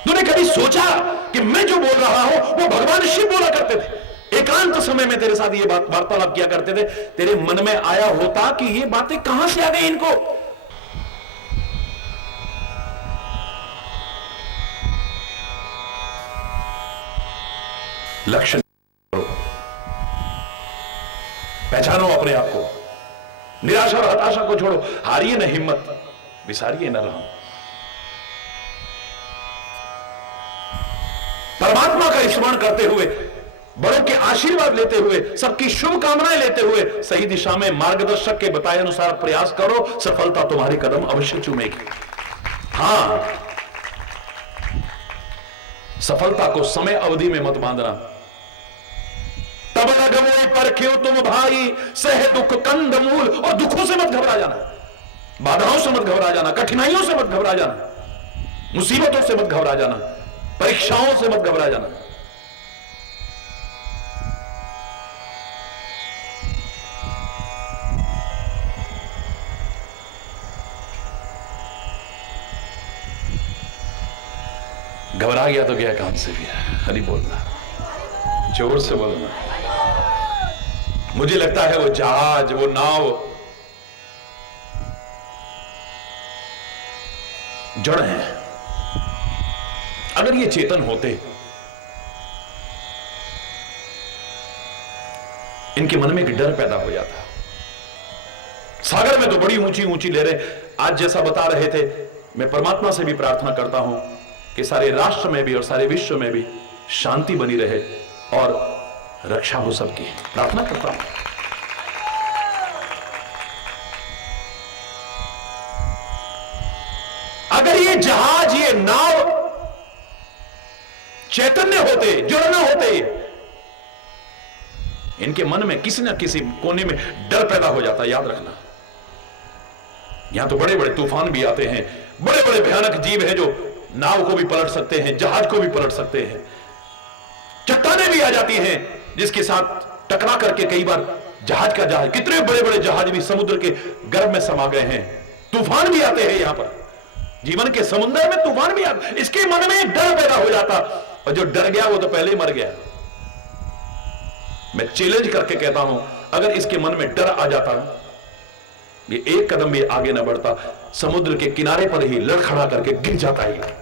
तूने कभी सोचा कि मैं जो बोल रहा हूं वो भगवान शिव बोला करते थे, एकांत समय में तेरे साथ ये बात वार्तालाप किया करते थे। तेरे मन में आया होता कि ये बातें कहां से आ गई इनको? लक्ष्य करो, पहचानो अपने आप को, निराशा और हताशा को छोड़ो, हारिए न हिम्मत, विसारिए न राम। परमात्मा का स्मरण करते हुए, बड़ों के आशीर्वाद लेते हुए, सबकी शुभकामनाएं लेते हुए सही दिशा में मार्गदर्शक के बताए अनुसार प्रयास करो, सफलता तुम्हारे कदम अवश्य चूमेगी। हां, सफलता को समय अवधि में मत बांधना। तब लगमोई परख्यो तुम भाई, सह दुख कंद मूल। और दुखों से मत घबरा जाना, बाधाओं से मत घबरा जाना, कठिनाइयों से मत घबरा जाना, मुसीबतों से मत घबरा जाना, परीक्षाओं से मत घबरा जाना। घबरा गया तो गया काम से भी। हरि बोलना, जोर से बोलना। मुझे लगता है वो जहाज, वो नाव जड़ है। अगर ये चेतन होते, इनके मन में एक डर पैदा हो जाता। सागर में तो बड़ी ऊंची ऊंची लहरें, आज जैसा बता रहे थे, मैं परमात्मा से भी प्रार्थना करता हूं कि सारे राष्ट्र में भी और सारे विश्व में भी शांति बनी रहे और रक्षा हो सबकी। प्रार्थना करता हूं। अगर ये जहाज, ये नाव चैतन्य होते, जड़ न होते, इनके मन में किसी न किसी कोने में डर पैदा हो जाता। याद रखना, यहां तो बड़े बड़े तूफान भी आते हैं, बड़े बड़े भयानक जीव हैं जो नाव को भी पलट सकते हैं, जहाज को भी पलट सकते हैं। चट्टानें भी आ जाती हैं जिसके साथ टकरा करके कई बार जहाज का जहाज, कितने बड़े बड़े जहाज भी समुद्र के गर्भ में समा गए हैं। तूफान भी आते हैं यहां पर, जीवन के समुद्र में तूफान भी आते। इसके मन में डर पैदा हो जाता, और जो डर गया वो तो पहले ही मर गया। मैं चैलेंज करके कहता हूं, अगर इसके मन में डर आ जाता, ये एक कदम भी आगे न बढ़ता, समुद्र के किनारे पर ही लड़खड़ा करके गिर जाता है।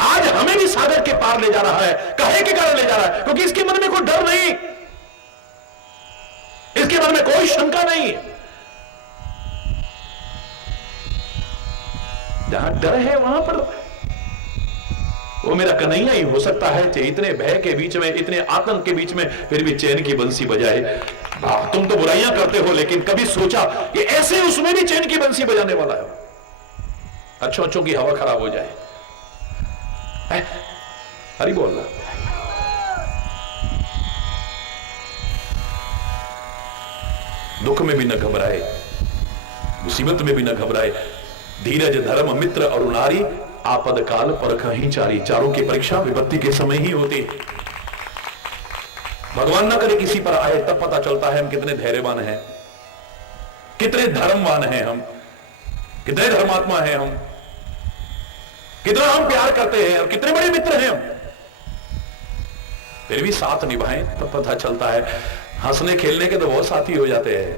आज हमें भी सागर के पार ले जा रहा है, काहे के कारण ले जा रहा है? क्योंकि इसके मन में कोई डर नहीं, इसके मन में कोई शंका नहीं। जहां डर है वहां पर वो मेरा कन्हैया ही हो सकता है। इतने भय के बीच में, इतने आतंक के बीच में फिर भी चैन की बंसी बजाए। तुम तो बुराइयां करते हो, लेकिन कभी सोचा कि ऐसे उसमें भी चैन की बंसी बजाने वाला है? अच्छों अच्छों की हवा खराब हो जाए। हरि बोल रहा। दुख में भी न घबराए, मुसीबत में भी न घबराए। धीरज धर्म मित्र और नारी, आपद काल परख ही चारी। चारों की परीक्षा विपत्ति के समय ही होती है। भगवान ना करे किसी पर आए, तब पता चलता है हम कितने धैर्यवान हैं, कितने धर्मवान हैं हम, कितने धर्मात्मा हैं हम, कितना हम प्यार करते हैं और कितने बड़े मित्र हैं हम। फिर भी साथ निभाएं तब पता चलता है। हंसने खेलने के तो बहुत साथी हो जाते हैं,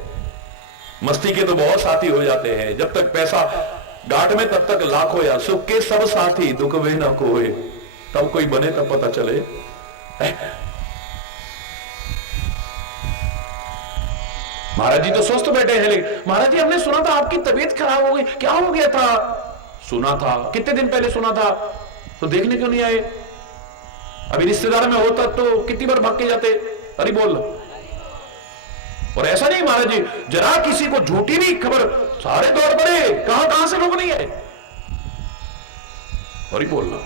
मस्ती के तो बहुत साथी हो जाते हैं। जब तक पैसा गांठ में तब तक लाखों या सुख के सब साथी, दुख वे न कोई। तब कोई बने तब पता चले। महाराज जी तो स्वस्थ बैठे हैं, लेकिन महाराज जी हमने सुना था आपकी तबीयत खराब हो गई, क्या हो गया था? सुना था, कितने दिन पहले सुना था, तो देखने क्यों नहीं आए? अभी रिश्तेदार में होता तो कितनी बार भाग के जाते। अरे बोल। और ऐसा नहीं महाराज जी, जरा किसी को झूठी भी खबर, सारे दौड़ पड़े, कहां कहां से लोग नहीं आए। अरे बोलना।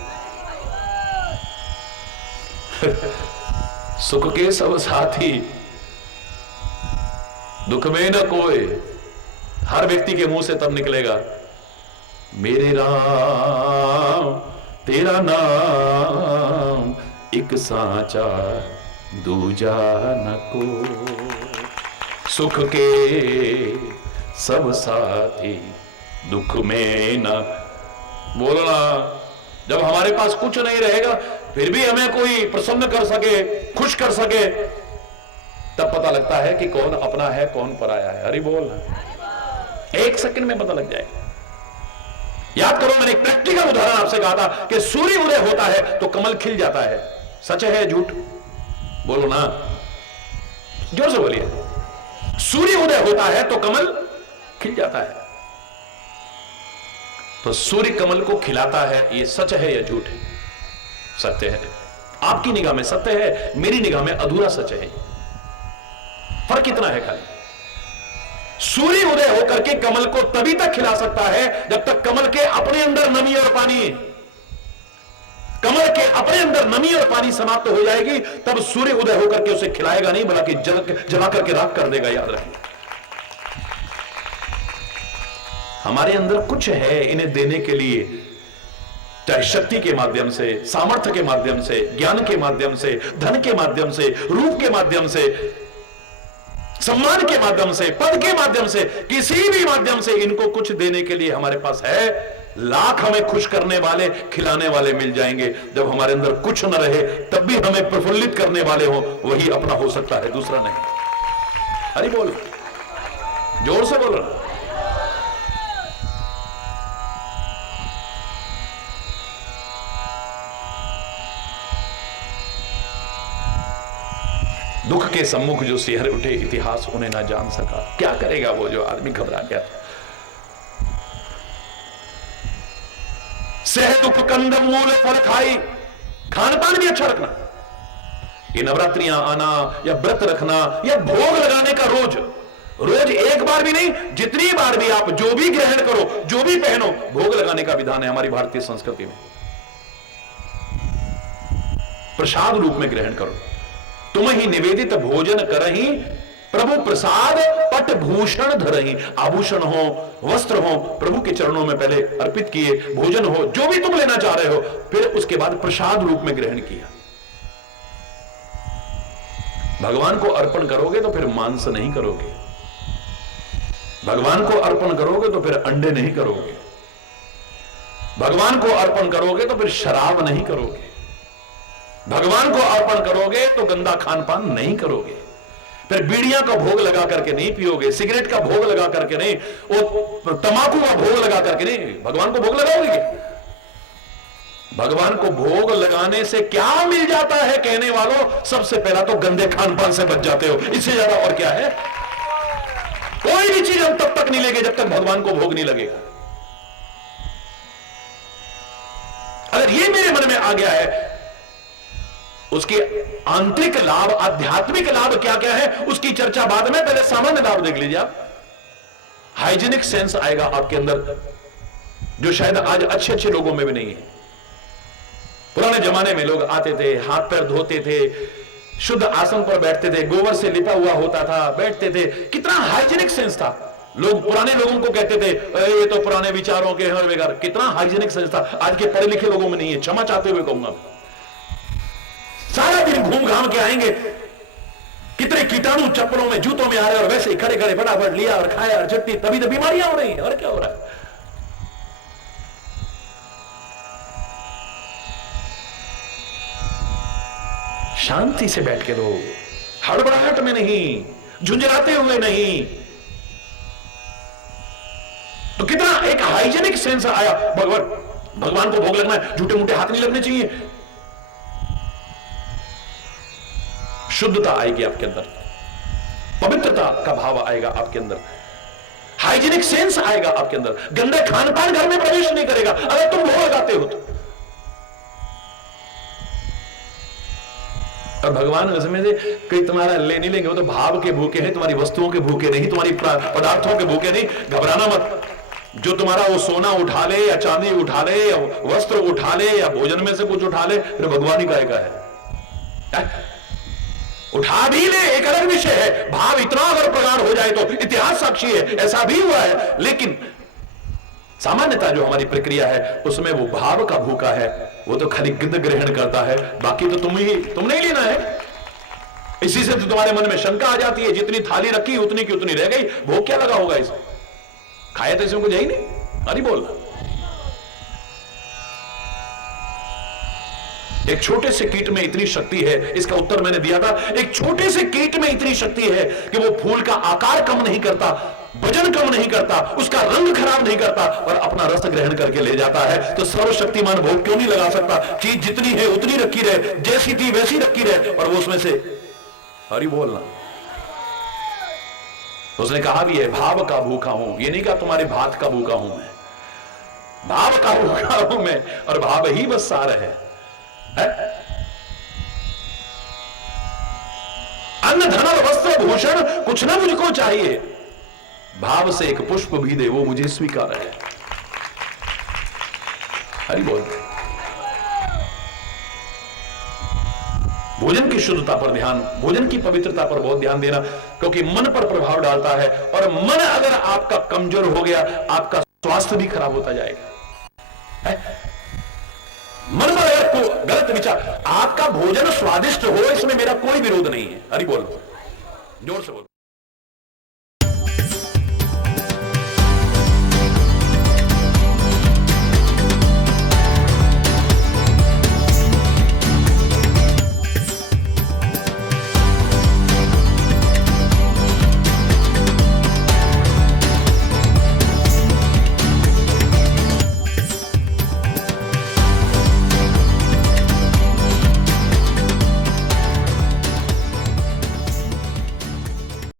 सुख के सब साथी, दुख में न कोई। हर व्यक्ति के मुंह से तब निकलेगा, मेरे राम तेरा नाम एक साचा दूजा न को। सुख के सब साथी दुख में ना। बोलना, जब हमारे पास कुछ नहीं रहेगा फिर भी हमें कोई प्रसन्न कर सके, खुश कर सके, तब पता लगता है कि कौन अपना है कौन पराया है। हरि बोल। एक सेकंड में पता लग जाएगा। याद करो, मैंने एक प्रैक्टिकल उदाहरण आपसे कहा था कि सूर्य उदय होता है तो कमल खिल जाता है। सच है या झूठ? बोलो ना, जोर से बोलिए। सूर्य उदय होता है तो कमल खिल जाता है। तो सूर्य कमल को खिलाता है, यह सच है या झूठ है? सत्य है। आपकी निगाह में सत्य है, मेरी निगाह में अधूरा सच है। फर्क कितना है खाली। सूर्य उदय होकर के कमल को तभी तक खिला सकता है जब तक कमल के अपने अंदर नमी और पानी है। कमल के अपने अंदर नमी और पानी समाप्त हो जाएगी तब सूर्य उदय होकर के उसे खिलाएगा नहीं, बल्कि जला करके राख कर देगा। याद रखिए, हमारे अंदर कुछ है इन्हें देने के लिए, चाहे शक्ति के माध्यम से, सामर्थ्य के माध्यम से, ज्ञान के माध्यम से, धन के माध्यम से, रूप के माध्यम से, सम्मान के माध्यम से, पद के माध्यम से, किसी भी माध्यम से इनको कुछ देने के लिए हमारे पास है। लाख हमें खुश करने वाले, खिलाने वाले मिल जाएंगे। जब हमारे अंदर कुछ न रहे तब भी हमें प्रफुल्लित करने वाले हो, वही अपना हो सकता है, दूसरा नहीं। अरे बोल, जोर से बोलो। दुख के सम्मुख जो सिहर उठे, इतिहास उन्हें ना जान सका। क्या करेगा वो जो आदमी घबरा गया था। सह दुख कंद मूल फल खाई। खान पान भी अच्छा रखना, ये नवरात्रियां आना या व्रत रखना या भोग लगाने का रोज एक बार भी नहीं, जितनी बार भी आप जो भी ग्रहण करो, जो भी पहनो, भोग लगाने का विधान है हमारी भारतीय संस्कृति में। प्रसाद रूप में ग्रहण करो। तुम ही निवेदित भोजन करही, प्रभु प्रसाद पट भूषण धरही। आभूषण हो, वस्त्र हो, प्रभु के चरणों में पहले अर्पित किए, भोजन हो, जो भी तुम लेना चाह रहे हो, फिर उसके बाद प्रसाद रूप में ग्रहण किया। भगवान को अर्पण करोगे तो फिर मांस नहीं करोगे, भगवान को अर्पण करोगे तो फिर अंडे नहीं करोगे, भगवान को अर्पण करोगे तो फिर शराब नहीं करोगे, भगवान को अर्पण करोगे तो गंदा खान पान नहीं करोगे, फिर बीड़ियां का भोग लगा करके नहीं पियोगे, सिगरेट का भोग लगा करके नहीं, वो तंबाकू का भोग लगा करके नहीं। भगवान को भोग लगाओगे? भगवान को भोग लगाने से क्या मिल जाता है कहने वालों? सबसे पहला तो गंदे खान पान से बच जाते हो, इससे ज्यादा और क्या है? कोई भी चीज हम तब तक नहीं लेंगे जब तक भगवान को भोग नहीं लगेगा। अगर ये मेरे मन में आ गया है, उसके आंतरिक लाभ, आध्यात्मिक लाभ क्या क्या है उसकी चर्चा बाद में, पहले सामान्य लाभ देख लीजिए आप। हाइजीनिक सेंस आएगा आपके अंदर, जो शायद आज अच्छे अच्छे लोगों में भी नहीं है। पुराने जमाने में लोग आते थे, हाथ पैर धोते थे, शुद्ध आसन पर बैठते थे, गोबर से लिपा हुआ होता था, बैठते थे। कितना हाइजीनिक सेंस था। लोग पुराने लोगों को कहते थे ये तो पुराने विचारों के हैं, बेकार। कितना हाइजीनिक सेंस था, आज के पढ़े लिखे लोगों में नहीं है। क्षमा चाहते हुए कहूंगा, सारा दिन घूम घाम के आएंगे, कितने कीटाणु चप्पलों में, जूतों में आ रहे, और वैसे ही खड़े खड़े फटाफट लिया और खाया और चट्टी, तभी तो बीमारियां हो रही हैं। और क्या हो रहा है? शांति से बैठ के लोग, हड़बड़ाहट में नहीं, झुंझलाते हुए नहीं। तो कितना एक हाइजीनिक सेंस आया। भगवान को भोग लगना है, झूठे मूठे हाथ नहीं लगने चाहिए। शुद्धता आएगी आपके अंदर, पवित्रता का भाव आएगा आपके अंदर, हाइजीनिक सेंस आएगा आपके अंदर। गंदे खान पान घर में प्रवेश नहीं करेगा अगर तुम भोग लगाते हो तो। और भगवान उसमें से कहीं तुम्हारा ले नहीं लेंगे, वो तो भाव के भूखे हैं, तुम्हारी वस्तुओं के भूखे नहीं, तुम्हारी पदार्थों के भूखे नहीं। घबराना मत। जो तुम्हारा वो सोना उठा ले या चांदी उठा ले या वस्त्र उठा ले या भोजन में से कुछ उठा ले, फिर भगवान ही का है। उठा भी ले एक अलग विषय है, भाव इतना अगर प्रगाढ़ हो जाए तो इतिहास साक्षी है, ऐसा भी हुआ है। लेकिन सामान्यता जो हमारी प्रक्रिया है उसमें वो भाव का भूखा है, वो तो खाली गिद्ध ग्रहण करता है, बाकी तो तुम नहीं लेना है। इसी से तो तुम्हारे मन में शंका आ जाती है, जितनी थाली रखी उतनी की उतनी रह गई, भोग क्या लगा होगा इसे? खाया तो इसमें कुछ है ही नहीं। अरे बोलना, एक छोटे से कीट में इतनी शक्ति है, इसका उत्तर मैंने दिया था। एक छोटे से कीट में इतनी शक्ति है कि वो फूल का आकार कम नहीं करता, वजन कम नहीं करता, उसका रंग खराब नहीं करता, और अपना रस ग्रहण करके ले जाता है। तो सर्वशक्तिमान भोग क्यों नहीं लगा सकता? चीज जितनी है उतनी रखी रहे, जैसी थी वैसी रखी रहे, और वो उसमें से हरि बोलना। उसने कहा भी है, भाव का भूखा हूं। ये नहीं कहा तुम्हारे भात का भूखा हूं मैं, भाव का भूखा हूं मैं, और भाव ही बस सार है। अन्न धन और वस्त्र भूषण कुछ ना मुझको चाहिए, भाव से एक पुष्प भी दे वो मुझे स्वीकार है। हरि बोल। भोजन की शुद्धता पर ध्यान, भोजन की पवित्रता पर बहुत ध्यान देना, क्योंकि मन पर प्रभाव डालता है, और मन अगर आपका कमजोर हो गया, आपका स्वास्थ्य भी खराब होता जाएगा। मन में अगर कोई गलत विचार, आपका भोजन स्वादिष्ट हो इसमें मेरा कोई विरोध नहीं है। हरि बोल, जोर से बोल।